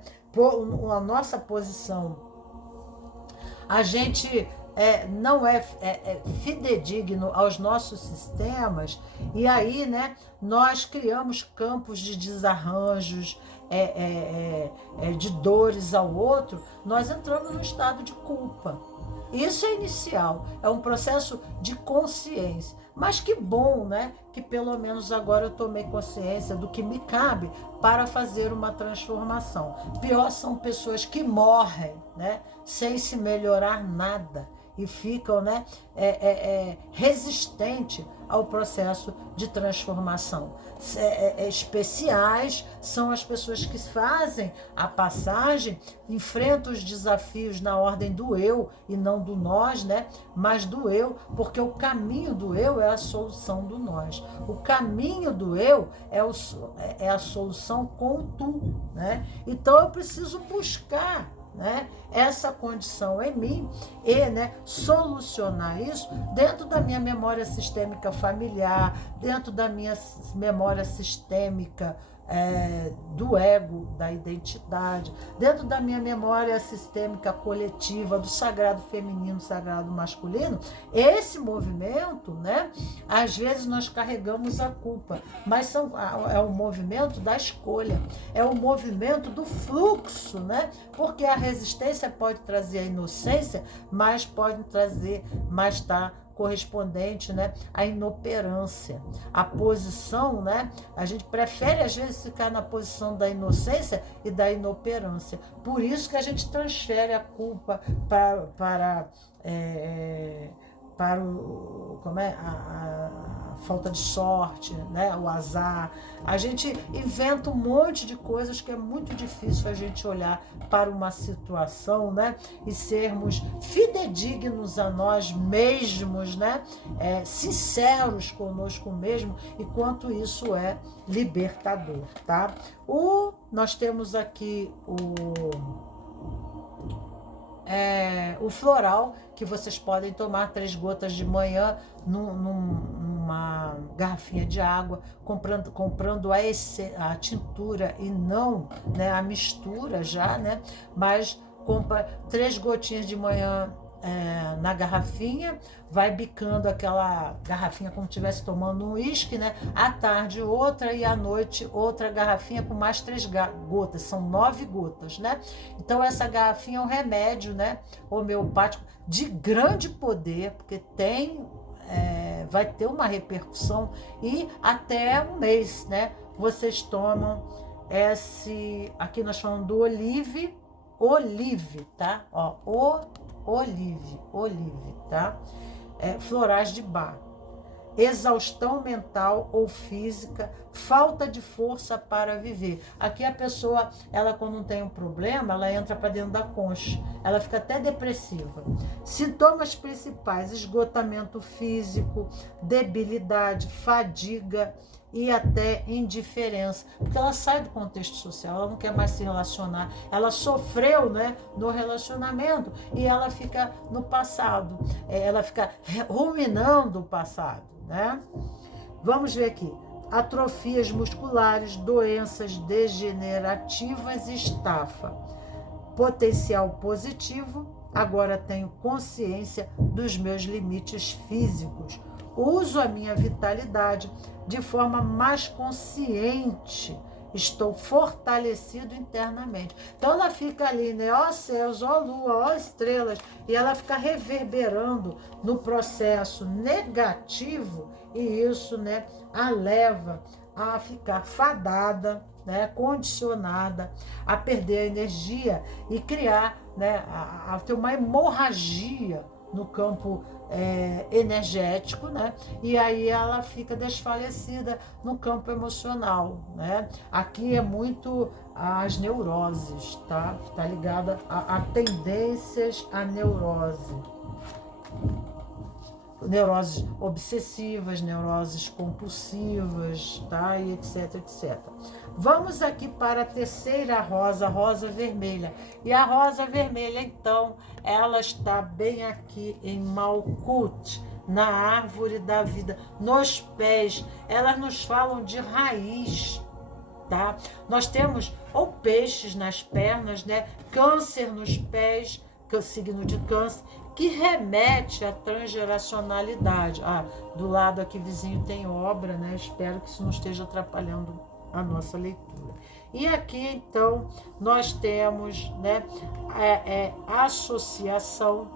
a nossa posição, a gente não é fidedigno aos nossos sistemas, e aí, né, nós criamos campos de desarranjos, de dores ao outro, nós entramos num estado de culpa. Isso é inicial, é um processo de consciência. Mas que bom, né? Que pelo menos agora eu tomei consciência do que me cabe para fazer uma transformação. Pior são pessoas que morrem, né? Sem se melhorar nada e ficam, né, resistentes ao processo de transformação. Especiais são as pessoas que fazem a passagem, enfrentam os desafios na ordem do eu e não do nós, né? Mas do eu, porque o caminho do eu é a solução do nós. O caminho do eu é a solução com o tu, né? Então eu preciso buscar, né, essa condição em mim e, né, solucionar isso dentro da minha memória sistêmica familiar, dentro da minha memória sistêmica do ego, da identidade, dentro da minha memória sistêmica coletiva, do sagrado feminino, sagrado masculino. Esse movimento, né, às vezes nós carregamos a culpa, mas é o movimento da escolha, é o movimento do fluxo, né, porque a resistência pode trazer a inocência, mas pode trazer, mas está correspondente, né, à inoperância. A posição, né, a gente prefere às vezes ficar na posição da inocência e da inoperância. Por isso que a gente transfere a culpa para a falta de sorte, né? O azar. A gente inventa um monte de coisas que é muito difícil a gente olhar para uma situação, né? E sermos fidedignos a nós mesmos, né? Sinceros conosco mesmo, e quanto isso é libertador, tá? Nós temos aqui o floral, que vocês podem tomar 3 gotas de manhã numa garrafinha de água, comprando a tintura e não, né, a mistura já, né? Mas compra 3 gotinhas de manhã na garrafinha, vai bicando aquela garrafinha como se estivesse tomando um uísque, né? À tarde outra e à noite outra garrafinha com mais 3 gotas, são 9 gotas, né? Então essa garrafinha é um remédio, né, homeopático de grande poder, porque vai ter uma repercussão e até um mês, né? Vocês tomam aqui nós falamos do olive, tá? Olive, tá? Florais de Bach. Exaustão mental ou física, falta de força para viver. Aqui a pessoa, ela quando não tem um problema, ela entra para dentro da concha, ela fica até depressiva. Sintomas principais: esgotamento físico, debilidade, fadiga e até indiferença, porque ela sai do contexto social, ela não quer mais se relacionar, ela sofreu, né, no relacionamento e ela fica no passado, ela fica ruminando o passado, né? Vamos ver aqui: atrofias musculares, doenças degenerativas e estafa. Potencial positivo: agora tenho consciência dos meus limites físicos, uso a minha vitalidade de forma mais consciente, estou fortalecido internamente. Então ela fica ali, né? Ó céus, ó lua, ó estrelas, e ela fica reverberando no processo negativo, e isso, né, a leva a ficar fadada né, condicionada a perder a energia e criar, né, a ter uma hemorragia no campo energético, né? E aí ela fica desfalecida no campo emocional, né? Aqui é muito as neuroses, tá? Tá ligada a tendências à neurose. Neuroses obsessivas, neuroses compulsivas, tá? E etc, etc. Vamos aqui para a terceira rosa, a rosa vermelha. E a rosa vermelha, então, ela está bem aqui em Malkuth, na árvore da vida, nos pés. Elas nos falam de raiz, tá? Nós temos ou peixes nas pernas, né? Câncer nos pés, signo de câncer, que remete à transgeracionalidade. Do lado aqui vizinho tem obra, né? Espero que isso não esteja atrapalhando a nossa leitura. E aqui, então, nós temos, né, associação,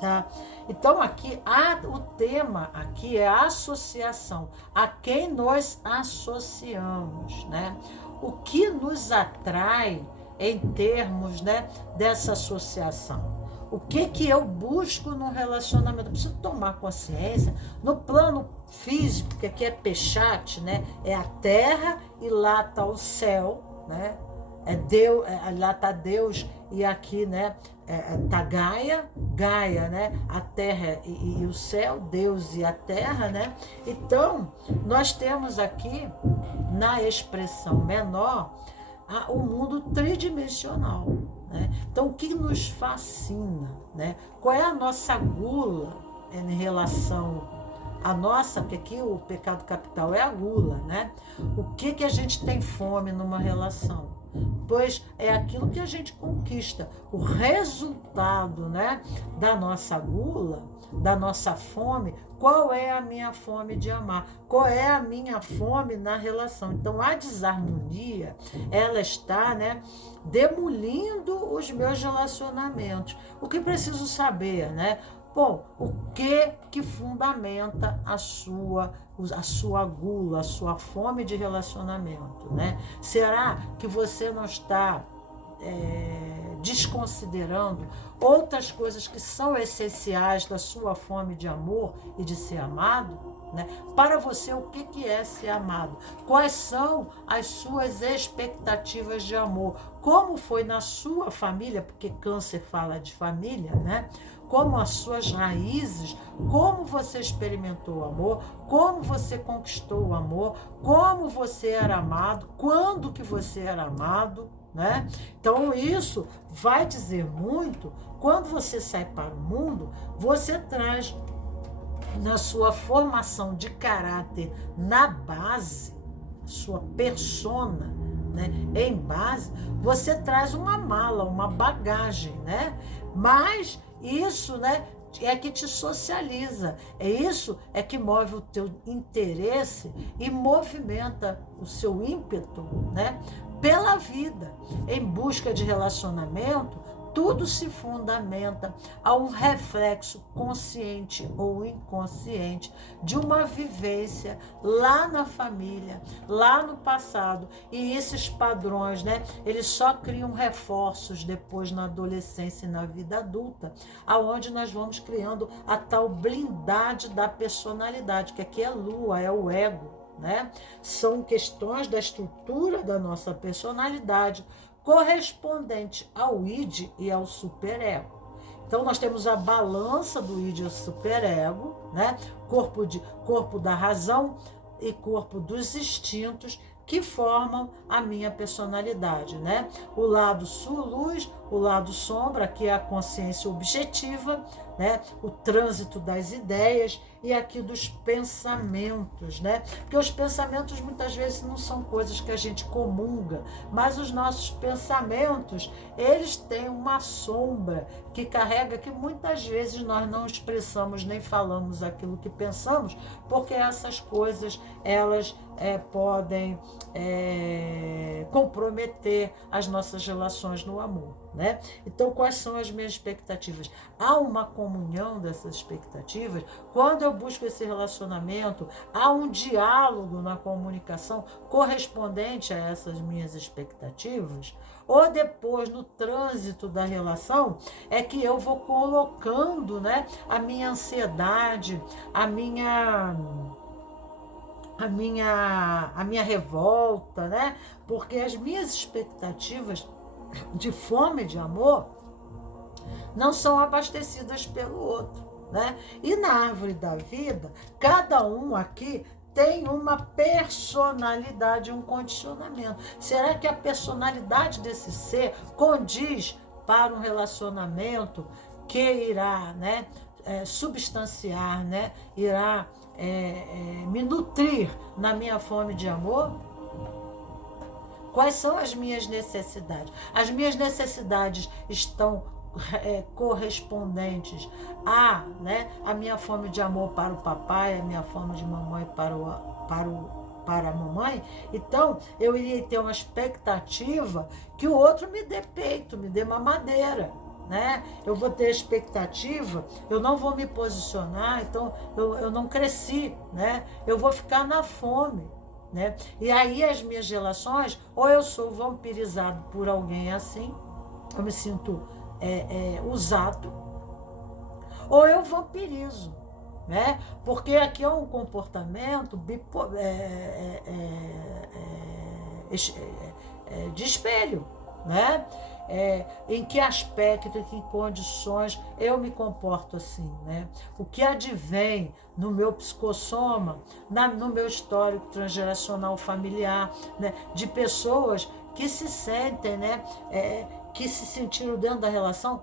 tá? Então, aqui, o tema aqui é associação, a quem nós associamos, né? O que nos atrai em termos, né, dessa associação. O que eu busco no relacionamento? Eu preciso tomar consciência. No plano físico, que aqui é Pechat, né, é a terra e lá está o céu, né? Deus, lá está Deus e aqui, né, tá Gaia, né? A terra e o céu, Deus e a terra, né? Então, nós temos aqui, na expressão menor, o mundo tridimensional, né? Então, o que nos fascina, né? Qual é a nossa gula em relação à nossa, porque aqui o pecado capital é a gula, né? O que a gente tem fome numa relação? Pois é aquilo que a gente conquista, o resultado, né, da nossa gula, da nossa fome. Qual é a minha fome de amar? Qual é a minha fome na relação? Então, a desarmonia, ela está, né, demolindo os meus relacionamentos. O que preciso saber, né? Bom, o que fundamenta a sua gula, a sua fome de relacionamento, né? Será que você não está desconsiderando outras coisas que são essenciais da sua fome de amor e de ser amado, né? Para você, o que é ser amado? Quais são as suas expectativas de amor? Como foi na sua família, porque câncer fala de família, né? Como as suas raízes, como você experimentou o amor, como você conquistou o amor, como você era amado, quando que você era amado, né? Então isso vai dizer muito. Quando você sai para o mundo, você traz na sua formação de caráter, na base, sua persona, né, em base, você traz uma mala, uma bagagem, né? Mas isso, né, é que te socializa, isso é que move o teu interesse e movimenta o seu ímpeto, né, pela vida, em busca de relacionamento. Tudo se fundamenta a um reflexo consciente ou inconsciente de uma vivência lá na família, lá no passado. E esses padrões, né, eles só criam reforços depois na adolescência e na vida adulta, aonde nós vamos criando a tal blindade da personalidade, que aqui é lua, é o ego, né? São questões da estrutura da nossa personalidade, correspondente ao id e ao superego. Então nós temos a balança do id e o superego, né? Corpo da razão e corpo dos instintos, que formam a minha personalidade, né? O lado luz, o lado sombra, que é a consciência objetiva, né? O trânsito das ideias e aqui dos pensamentos, né? Porque os pensamentos muitas vezes não são coisas que a gente comunga, mas os nossos pensamentos, eles têm uma sombra que carrega, que muitas vezes nós não expressamos nem falamos aquilo que pensamos, porque essas coisas, elas podem comprometer as nossas relações no amor. né? Então, quais são as minhas expectativas? Há uma comunhão dessas expectativas. Quando eu busco esse relacionamento, há um diálogo na comunicação correspondente a essas minhas expectativas? Ou depois, no trânsito da relação, é que eu vou colocando, né, a minha ansiedade, a minha revolta, né? Porque as minhas expectativas de fome, de amor, não são abastecidas pelo outro, né? E na árvore da vida, cada um aqui tem uma personalidade, um condicionamento. Será que a personalidade desse ser condiz para um relacionamento que irá, né, substanciar, né, irá me nutrir na minha fome de amor? Quais são as minhas necessidades? As minhas necessidades estão correspondentes né, a minha fome de amor para o papai, a minha fome de mamãe para a mamãe? Então, eu iria ter uma expectativa que o outro me dê peito, me dê mamadeira, né? Eu vou ter expectativa, eu não vou me posicionar, então eu não cresci, né? Eu vou ficar na fome, né? E aí as minhas relações, ou eu sou vampirizado por alguém assim, eu me sinto usado, ou eu vampirizo, né? Porque aqui é um comportamento de espelho, né? Em que aspecto, em que condições eu me comporto assim, né? O que advém no meu psicossoma, no meu histórico transgeracional familiar, né? De pessoas que se sentem, né? Que se sentiram dentro da relação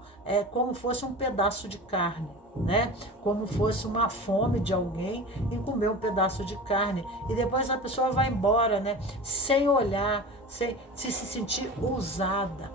como fosse um pedaço de carne, né? Como fosse uma fome de alguém em comer um pedaço de carne. E depois a pessoa vai embora, né? Sem olhar, sem se sentir usada.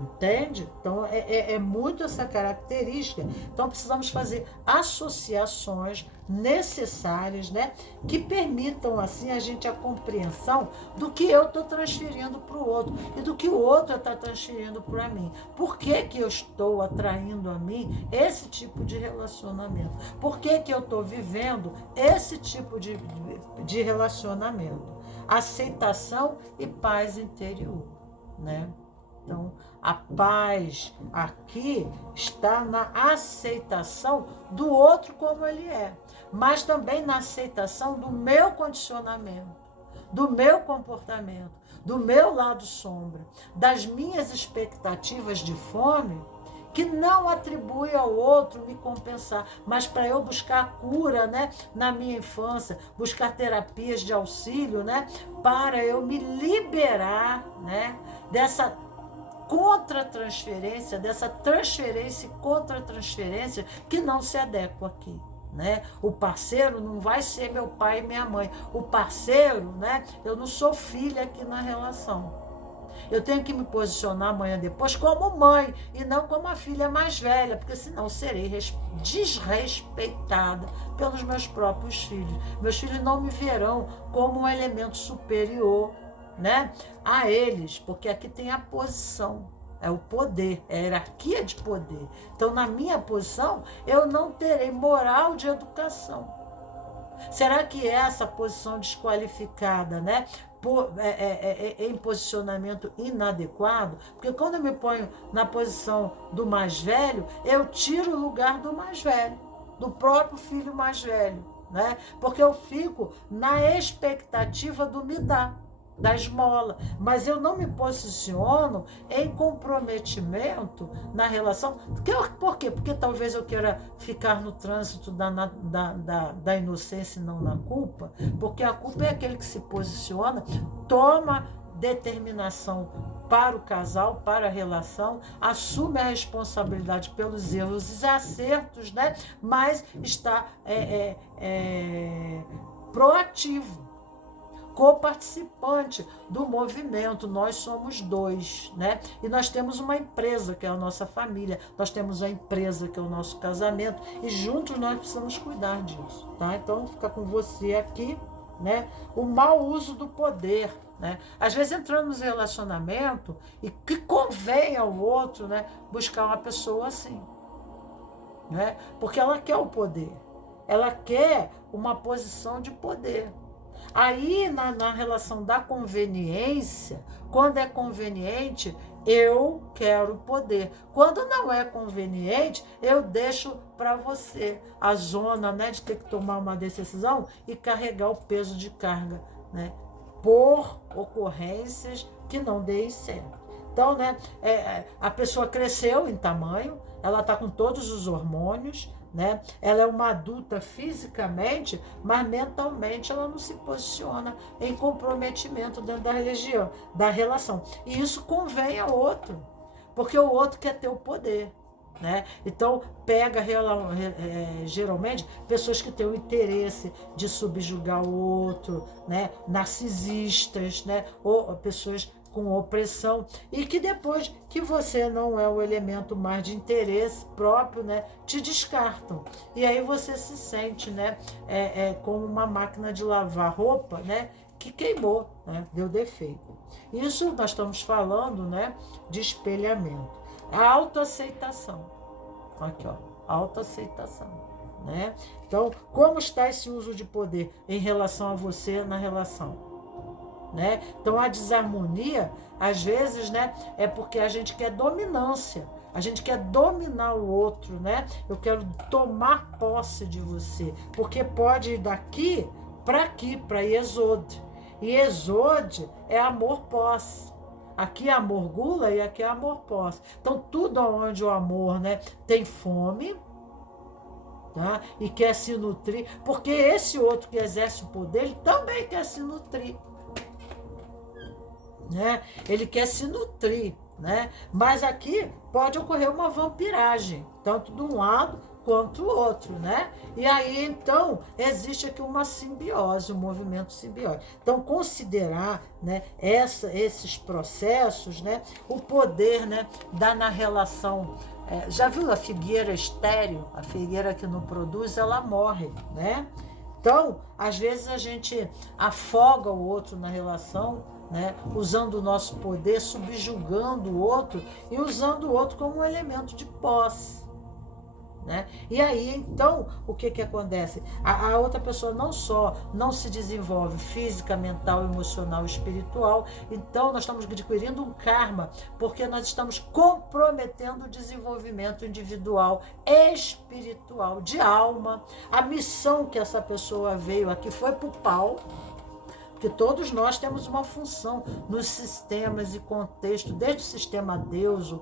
Entende? Então, é muito essa característica. Então, precisamos fazer associações necessárias, né? Que permitam, assim, a gente a compreensão do que eu estou transferindo para o outro e do que o outro está transferindo para mim. Por que que eu estou atraindo a mim esse tipo de relacionamento? Por que que eu estou vivendo esse tipo de relacionamento? Aceitação e paz interior, né? Então, a paz aqui está na aceitação do outro como ele é, mas também na aceitação do meu condicionamento, do meu comportamento, do meu lado sombra, das minhas expectativas de fome, que não atribui ao outro me compensar, mas para eu buscar a cura, né, na minha infância, buscar terapias de auxílio, né, para eu me liberar, né, dessa contra-transferência, dessa transferência e contra-transferência que não se adequa aqui, né? O parceiro não vai ser meu pai e minha mãe. O parceiro, né? Eu não sou filha aqui na relação. Eu tenho que me posicionar amanhã depois como mãe e não como a filha mais velha, porque senão serei desrespeitada pelos meus próprios filhos. Meus filhos não me verão como um elemento superior, né, a eles, porque aqui tem a posição, é o poder, é a hierarquia de poder. Então, na minha posição, eu não terei moral de educação. Será que essa posição desqualificada, né, em posicionamento inadequado? Porque quando eu me ponho na posição do mais velho, eu tiro o lugar do mais velho, do próprio filho mais velho, né? Porque eu fico na expectativa do me dar, da esmola, mas eu não me posiciono em comprometimento na relação. Por quê? Porque talvez eu queira ficar no trânsito da inocência e não na culpa, porque a culpa é aquele que se posiciona, toma determinação para o casal, para a relação, assume a responsabilidade pelos erros e acertos, né? Mas está proativo, coparticipante do movimento. Nós somos dois, né? E nós temos uma empresa que é a nossa família, nós temos a empresa que é o nosso casamento, e juntos nós precisamos cuidar disso, tá? Então fica com você aqui, né? O mau uso do poder, né? Às vezes entramos em relacionamento e que convém ao outro, né, buscar uma pessoa assim, né? Porque ela quer o poder, ela quer uma posição de poder. Aí, na relação da conveniência, quando é conveniente, eu quero poder. Quando não é conveniente, eu deixo para você a zona, né, de ter que tomar uma decisão e carregar o peso de carga, né, por ocorrências que não deem certo. Então, né, a pessoa cresceu em tamanho, ela está com todos os hormônios, né? Ela é uma adulta fisicamente, mas mentalmente ela não se posiciona em comprometimento dentro da relação. E isso convém ao outro, porque o outro quer ter o poder, né? Então pega geralmente pessoas que têm o interesse de subjugar o outro, né? Narcisistas, né? Ou pessoas com opressão, e que depois que você não é o elemento mais de interesse próprio, né, te descartam. E aí você se sente, né, como uma máquina de lavar roupa, né, que queimou, né, deu defeito. Isso nós estamos falando, né, de espelhamento. A autoaceitação. Aqui, ó, autoaceitação, né? Então, como está esse uso de poder em relação a você na relação? Né? Então a desarmonia, às vezes, né, é porque a gente quer dominância, a gente quer dominar o outro, né? Eu quero tomar posse de você, porque pode ir daqui, para Iesod. E Iesod é amor-posse. Aqui é amor gula e aqui é amor posse. Então tudo onde o amor, né, tem fome, tá? E quer se nutrir, porque esse outro que exerce o poder, ele também quer se nutrir, né? Ele quer se nutrir, né? Mas aqui pode ocorrer uma vampiragem, tanto de um lado quanto do outro, né? E aí então existe aqui uma simbiose, um movimento simbiótico. Então considerar, né, esses processos, né, o poder, né, dá na relação. Já viu a figueira estéril? A figueira que não produz, ela morre, né? Então, às vezes a gente afoga o outro na relação, né, usando o nosso poder, subjugando o outro e usando o outro como um elemento de posse, né? E aí, então, o que acontece? A outra pessoa não só não se desenvolve física, mental, emocional, espiritual, então nós estamos adquirindo um karma, porque nós estamos comprometendo o desenvolvimento individual, espiritual, de alma. A missão que essa pessoa veio aqui foi pro pau, porque todos nós temos uma função nos sistemas e contexto, desde o sistema Deus,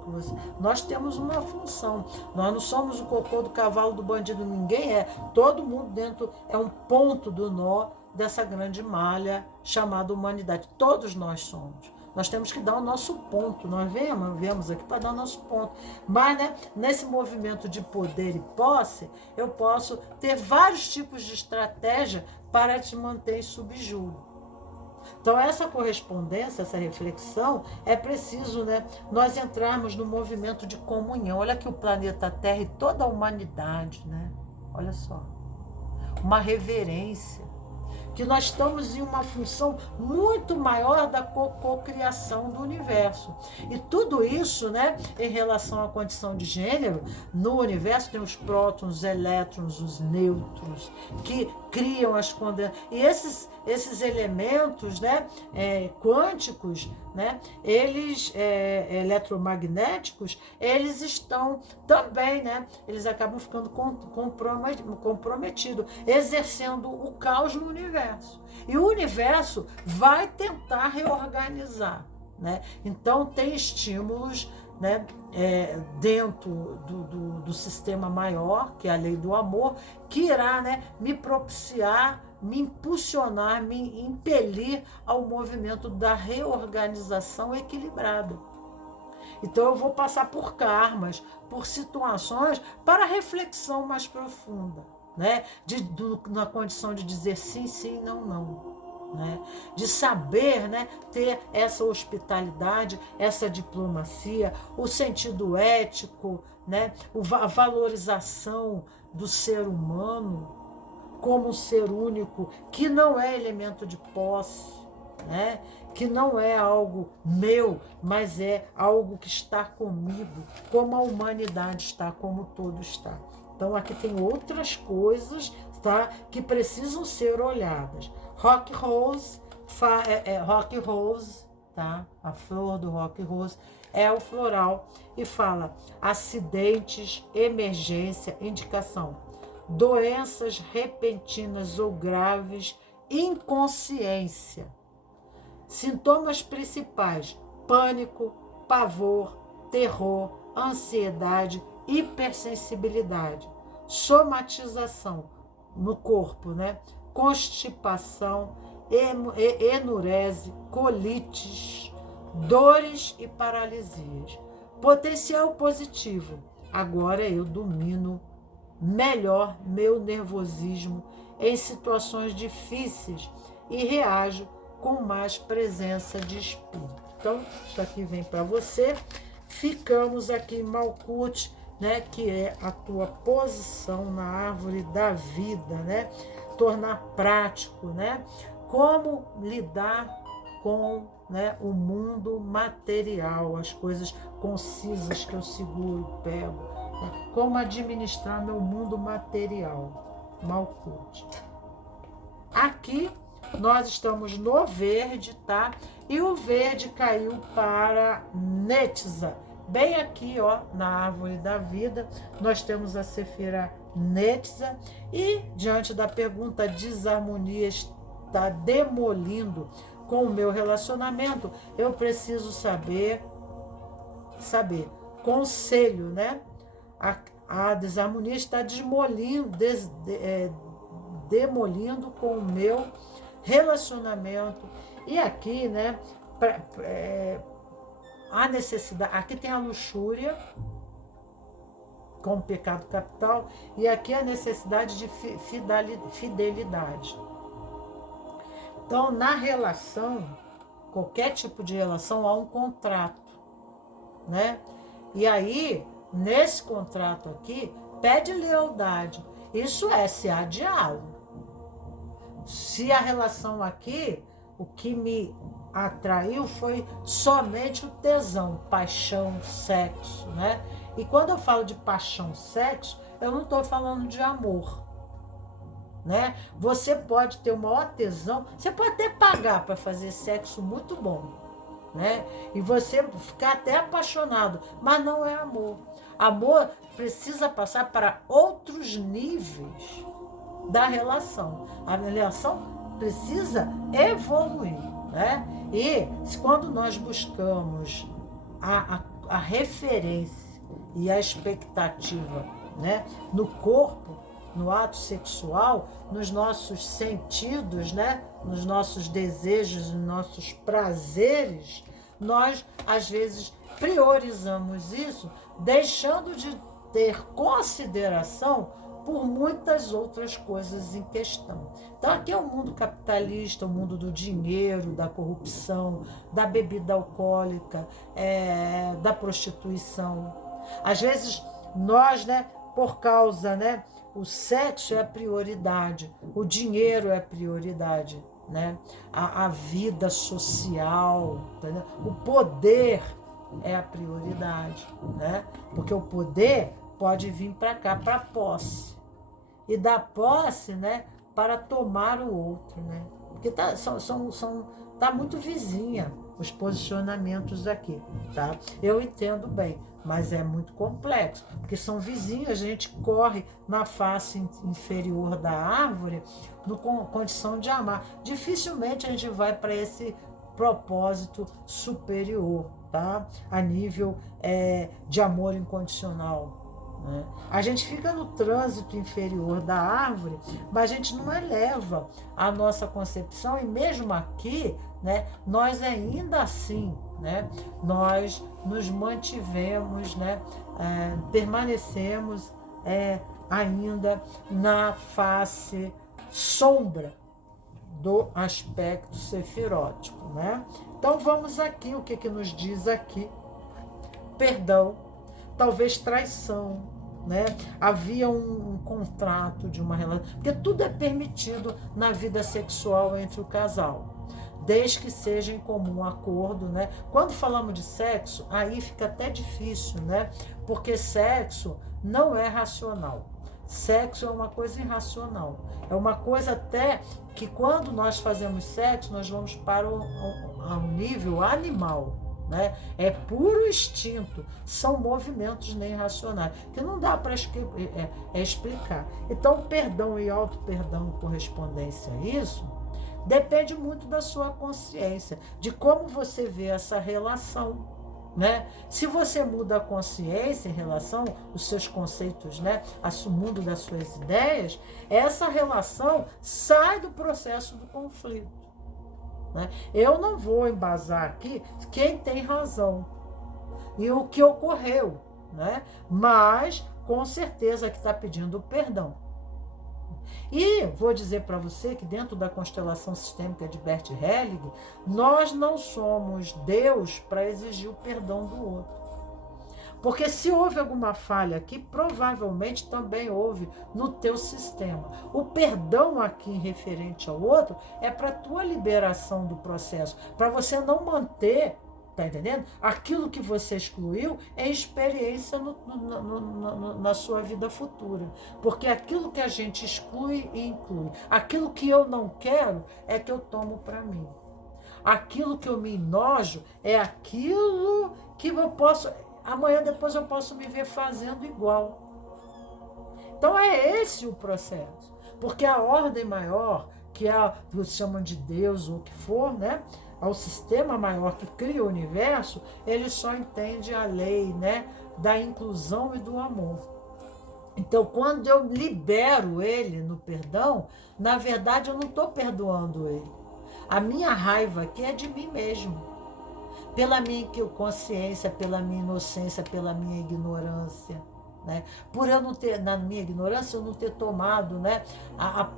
nós temos uma função. Nós não somos o cocô do cavalo do bandido, ninguém é. Todo mundo dentro é um ponto do nó dessa grande malha chamada humanidade. Todos nós somos. Nós temos que dar o nosso ponto. Nós viemos aqui para dar o nosso ponto. Mas, né, nesse movimento de poder e posse, eu posso ter vários tipos de estratégia para te manter em subjúgio. Então, essa correspondência, essa reflexão, é preciso, né, nós entrarmos no movimento de comunhão. Olha aqui o planeta Terra e toda a humanidade, né? Olha só. Uma reverência. Que nós estamos em uma função muito maior da cocriação do universo. E tudo isso, né, em relação à condição de gênero, no universo tem os prótons, os elétrons, os nêutrons, que criam as condensações. E esses elementos, né, quânticos, né, eles, eletromagnéticos, eles estão também, né, eles acabam ficando comprometidos, exercendo o caos no universo. E o universo vai tentar reorganizar, né? Então tem estímulos, né, dentro do sistema maior, que é a lei do amor, que irá, né, me propiciar, me impulsionar, me impelir ao movimento da reorganização equilibrada. Então eu vou passar por karmas, por situações para reflexão mais profunda, né? Na condição de dizer sim, sim, não, não. Né? De saber, né, ter essa hospitalidade, essa diplomacia, o sentido ético, né, a valorização do ser humano como um ser único, que não é elemento de posse, né? Que não é algo meu, mas é algo que está comigo, como a humanidade está, como todo está. Então aqui tem outras coisas, tá, que precisam ser olhadas. Rock Rose, Rock Rose, tá? A flor do Rock Rose é o floral e fala acidentes, emergência, indicação, doenças repentinas ou graves, inconsciência. Sintomas principais: pânico, pavor, terror, ansiedade, hipersensibilidade, somatização no corpo, né? Constipação, enurese, colites, dores e paralisias. Potencial positivo: agora eu domino melhor meu nervosismo em situações difíceis e reajo com mais presença de espírito. Então, isso aqui vem para você. Ficamos aqui em Malkuth, né, que é a tua posição na árvore da vida, né? Tornar prático, né? Como lidar com, né, o mundo material, as coisas concisas que eu seguro, pego, né? Como administrar meu mundo material. Malkuth. Aqui nós estamos no verde, tá? E o verde caiu para Netza. Bem aqui, ó, na árvore da vida, nós temos a Sefira Netza. E diante da pergunta, desarmonia está demolindo com o meu relacionamento, eu preciso saber, conselho, né? A desarmonia está demolindo com o meu relacionamento. E aqui, né, a necessidade, aqui tem a luxúria como pecado capital, e aqui a necessidade de fidelidade. Então, na relação, qualquer tipo de relação, há um contrato, né? E aí, nesse contrato aqui, pede lealdade. Isso é se há diálogo. Se a relação aqui, o que me atraiu foi somente o tesão, paixão, sexo, né? E quando eu falo de paixão, sexo, eu não estou falando de amor, né? Você pode ter o maior tesão, você pode até pagar para fazer sexo muito bom, né? E você ficar até apaixonado, mas não é amor. Amor precisa passar para outros níveis da relação. A relação precisa evoluir, né? E quando nós buscamos a referência e a expectativa, né, no corpo, no ato sexual, nos nossos sentidos, né, nos nossos desejos, nos nossos prazeres, nós às vezes priorizamos isso, deixando de ter consideração por muitas outras coisas em questão. Então aqui é o mundo capitalista, o mundo do dinheiro, da corrupção, da bebida alcoólica, da prostituição. Às vezes nós, né, por causa, né, o sexo é a prioridade, o dinheiro é a prioridade, né, a vida social, entendeu? O poder é a prioridade, né, porque o poder pode vir para cá, para a posse. E da posse, né, para tomar o outro, né? Porque tá muito vizinha os posicionamentos aqui, tá? Eu entendo bem, mas é muito complexo, porque são vizinhos, a gente corre na face inferior da árvore com condição de amar. Dificilmente a gente vai para esse propósito superior, tá? A nível de amor incondicional. A gente fica no trânsito inferior da árvore, mas a gente não eleva a nossa concepção, e mesmo aqui, né, nós ainda assim, né, nós nos mantivemos, né, permanecemos ainda na face sombra do aspecto sefirótico, né? Então vamos aqui, o que nos diz aqui? Perdão, talvez traição, né? Havia um contrato de uma relação, porque tudo é permitido na vida sexual entre o casal. desde que seja em comum acordo, né? Quando falamos de sexo, aí fica até difícil, né? Porque sexo não é racional. Sexo é uma coisa irracional. É uma coisa até que quando nós fazemos sexo, nós vamos para um nível animal. Né? É puro instinto, são movimentos nem racionais, que não dá para explicar. Então, perdão e auto-perdão em correspondência a isso, depende muito da sua consciência, de como você vê essa relação. Né? Se você muda a consciência em relação aos seus conceitos, né, o mundo das suas ideias, essa relação sai do processo do conflito. Né? Eu não vou embasar aqui quem tem razão e o que ocorreu, né? Mas com certeza que está pedindo perdão. E vou dizer para você que dentro da constelação sistêmica de Bert Helling, nós não somos Deus para exigir o perdão do outro. Porque se houve alguma falha aqui, provavelmente também houve no teu sistema. O perdão aqui referente ao outro é para a tua liberação do processo, para você não manter, tá entendendo? Aquilo que você excluiu é experiência na sua vida futura. Porque aquilo que a gente exclui e inclui, aquilo que eu não quero é que eu tomo para mim. Aquilo que eu me enojo é aquilo que eu posso... Amanhã depois eu posso me ver fazendo igual. Então é esse o processo. Porque a ordem maior, que é que se chamam de Deus ou o que for, né? Ao sistema maior que cria o universo, ele só entende a lei, né? Da inclusão e do amor. Então, quando eu libero ele no perdão, na verdade eu não estou perdoando ele. A minha raiva aqui é de mim mesmo. Pela minha consciência, pela minha inocência, pela minha ignorância. Né? Por eu não ter, na minha ignorância, eu não ter tomado, né,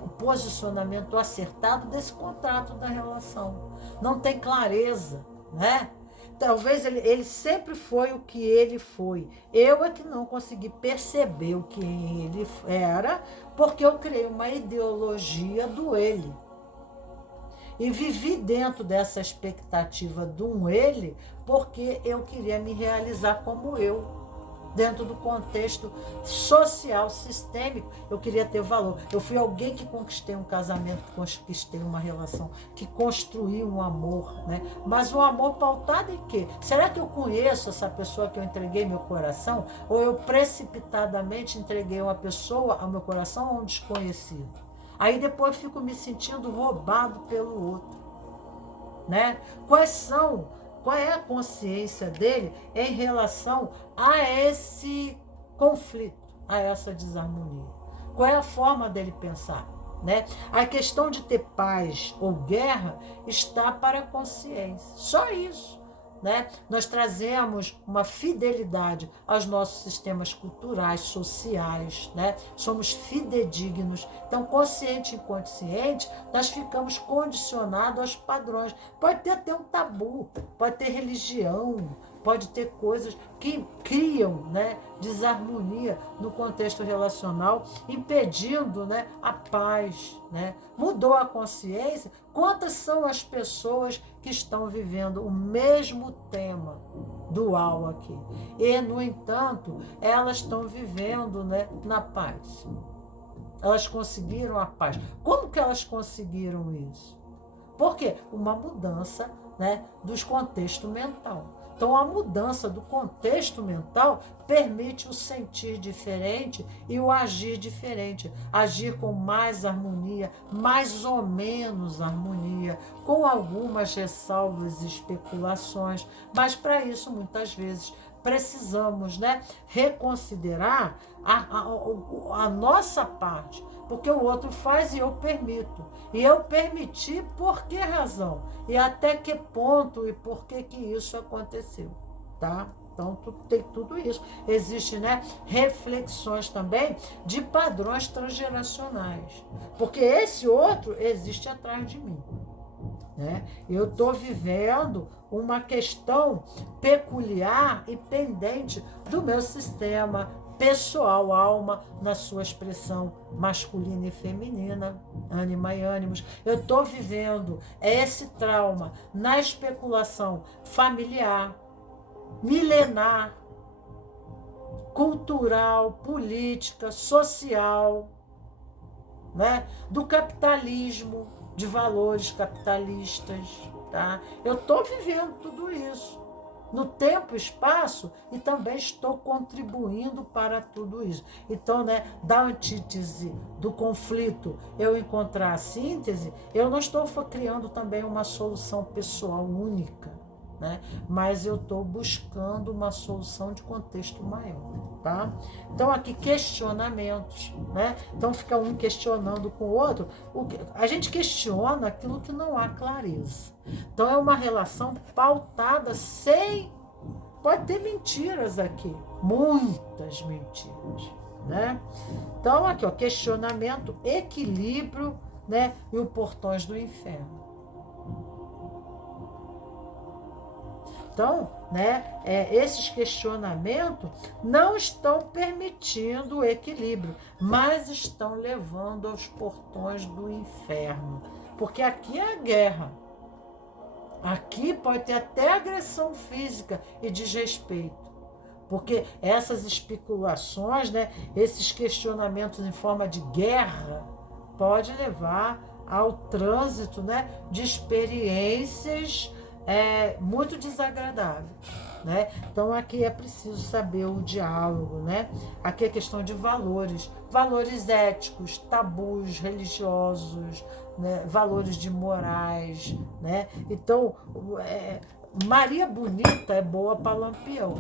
o posicionamento acertado desse contrato da relação. Não tem clareza. Né? Talvez ele sempre foi o que ele foi. Eu é que não consegui perceber o que ele era, porque eu criei uma ideologia do ele. E vivi dentro dessa expectativa de um ele, porque eu queria me realizar como eu. Dentro do contexto social, sistêmico, eu queria ter valor. Eu fui alguém que conquistei um casamento, que conquistei uma relação, que construí um amor. Né? Mas um amor pautado em quê? Será que eu conheço essa pessoa que eu entreguei meu coração? Ou eu precipitadamente entreguei uma pessoa ao meu coração a um desconhecido? Aí depois fico me sentindo roubado pelo outro. Né? Qual é a consciência dele em relação a esse conflito, a essa desarmonia? Qual é a forma dele pensar? Né? A questão de ter paz ou guerra está para a consciência. Só isso. Né? Nós trazemos uma fidelidade aos nossos sistemas culturais, sociais, né? Somos fidedignos. Então, consciente e inconsciente, nós ficamos condicionados aos padrões. Pode ter até um tabu, pode ter religião, pode ter coisas que criam, né, desarmonia no contexto relacional, impedindo, né, a paz. Né? Mudou a consciência? Quantas são as pessoas que estão vivendo o mesmo tema dual aqui? E, no entanto, elas estão vivendo, né, na paz. Elas conseguiram a paz. Como que elas conseguiram isso? Por quê? Uma mudança, né, dos contextos mental. Então, a mudança do contexto mental permite o sentir diferente e o agir diferente. Agir com mais harmonia, mais ou menos harmonia, com algumas ressalvas e especulações. Mas, para isso, muitas vezes, precisamos, né, reconsiderar a nossa parte. Porque o outro faz e eu permito. E eu permiti por que razão? E até que ponto e por que isso aconteceu? Tá? Então, tem tudo isso. Existem, né, reflexões também de padrões transgeracionais. Porque esse outro existe atrás de mim. Né? Eu estou vivendo uma questão peculiar e pendente do meu sistema pessoal, alma, na sua expressão masculina e feminina, ânima e ânimos. Eu estou vivendo esse trauma na especulação familiar, milenar, cultural, política, social, né? Do capitalismo, de valores capitalistas. Tá? Eu estou vivendo tudo isso no tempo e espaço e também estou contribuindo para tudo isso. Então, né, da antítese do conflito eu encontrar a síntese, eu não estou criando também uma solução pessoal única, né? Mas eu estou buscando uma solução de contexto maior. Tá? Então, aqui questionamentos, né? Então, fica um questionando com o outro. A gente questiona aquilo que não há clareza. Então, é uma relação pautada sem... Pode ter mentiras aqui, muitas mentiras, né? Então, aqui, ó, questionamento, equilíbrio, né? E o portões do inferno. Então, né, esses questionamentos não estão permitindo o equilíbrio, mas estão levando aos portões do inferno. Porque aqui é a guerra. Aqui pode ter até agressão física e desrespeito. Porque essas especulações, né, esses questionamentos em forma de guerra, pode levar ao trânsito, né, de experiências muito desagradável, né? Então aqui é preciso saber o diálogo, né? Aqui é questão de valores, valores éticos, tabus religiosos, né? Valores de morais, né? Então Maria bonita é boa para lampião,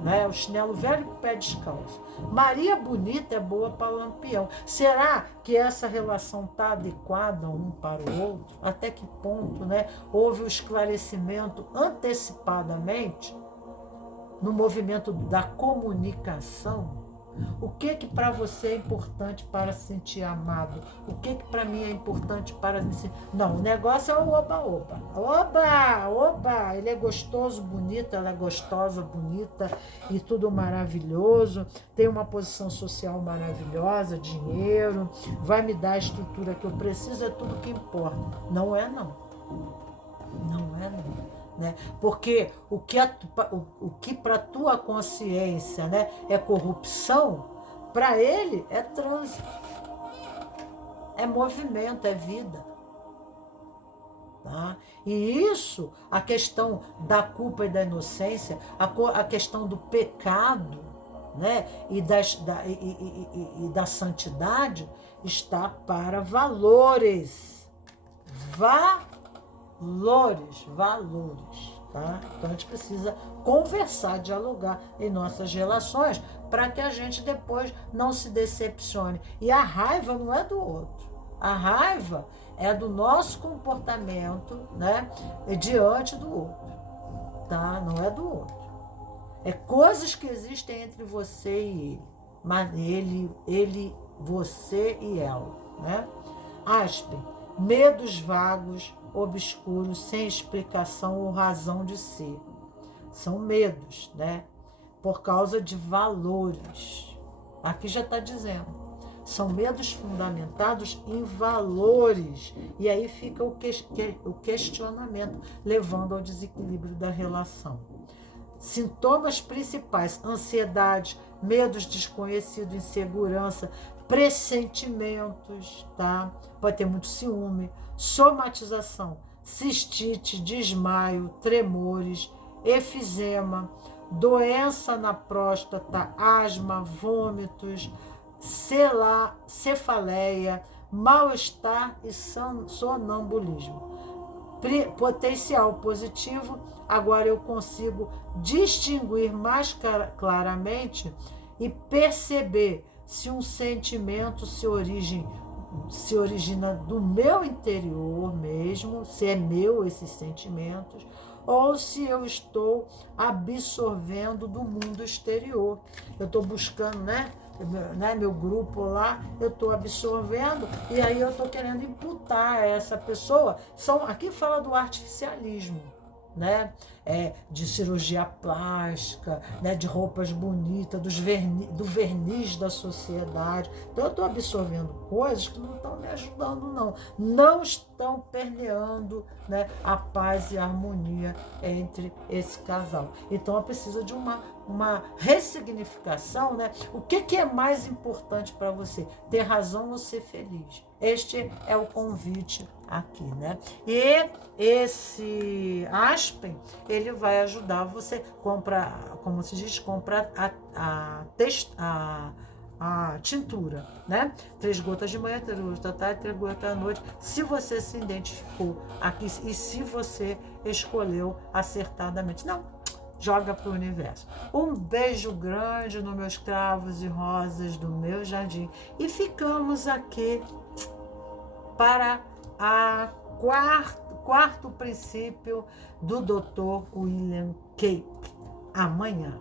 né? O chinelo velho com o pé descalço. Maria bonita é boa para lampião. Será que essa relação está adequada um para o outro? Até que ponto, né, houve o esclarecimento antecipadamente no movimento da comunicação? O que para você é importante para se sentir amado? O que para mim é importante para me sentir... Não, o negócio é o oba-oba. Oba, ele é gostoso, bonito, ela é gostosa, bonita e tudo maravilhoso. Tem uma posição social maravilhosa, dinheiro, vai me dar a estrutura que eu preciso, é tudo que importa. Não é não. Não é não. Né? Porque o que para tua consciência, né, é corrupção, para ele é trânsito, é movimento, é vida. Tá? E isso, a questão da culpa e da inocência, a questão do pecado, né, e da santidade, está para valores. Valores, tá? Então a gente precisa conversar, dialogar em nossas relações para que a gente depois não se decepcione. E a raiva não é do outro. A raiva é do nosso comportamento, né, diante do outro, tá? Não é do outro. É coisas que existem entre você e ele, mas ele, você e ela, né? Aspen, medos vagos, obscuros, sem explicação ou razão de ser. São medos, né? Por causa de valores. Aqui já está dizendo. São medos fundamentados em valores. E aí fica o questionamento, levando ao desequilíbrio da relação. Sintomas principais: ansiedade, medos desconhecidos, insegurança, pressentimentos, tá? Pode ter muito ciúme, somatização, cistite, desmaio, tremores, efizema, doença na próstata, asma, vômitos, cefaleia, mal-estar e sonambulismo. Potencial positivo, agora eu consigo distinguir mais claramente e perceber se um sentimento se origina do meu interior mesmo, se é meu esses sentimentos, ou se eu estou absorvendo do mundo exterior. Eu estou buscando, né, meu grupo lá, eu estou absorvendo, e aí eu estou querendo imputar a essa pessoa. Aqui fala do artificialismo, né? De cirurgia plástica, né? De roupas bonitas, do verniz da sociedade. Então eu estou absorvendo coisas que não estão me ajudando, não. Não estão permeando, né, a paz e a harmonia entre esse casal. Então eu preciso de uma ressignificação, né? O que é mais importante para você? Ter razão ou ser feliz? Este é o convite aqui, né? E esse Aspen, ele vai ajudar você, como se diz, compra a tintura, né? 3 gotas de manhã, 3 gotas da tarde, 3 gotas à noite. Se você se identificou aqui e se você escolheu acertadamente. Não, joga para o universo. Um beijo grande nos meus cravos e rosas do meu jardim. E ficamos aqui para a quarto princípio do Dr. William Cake. Amanhã.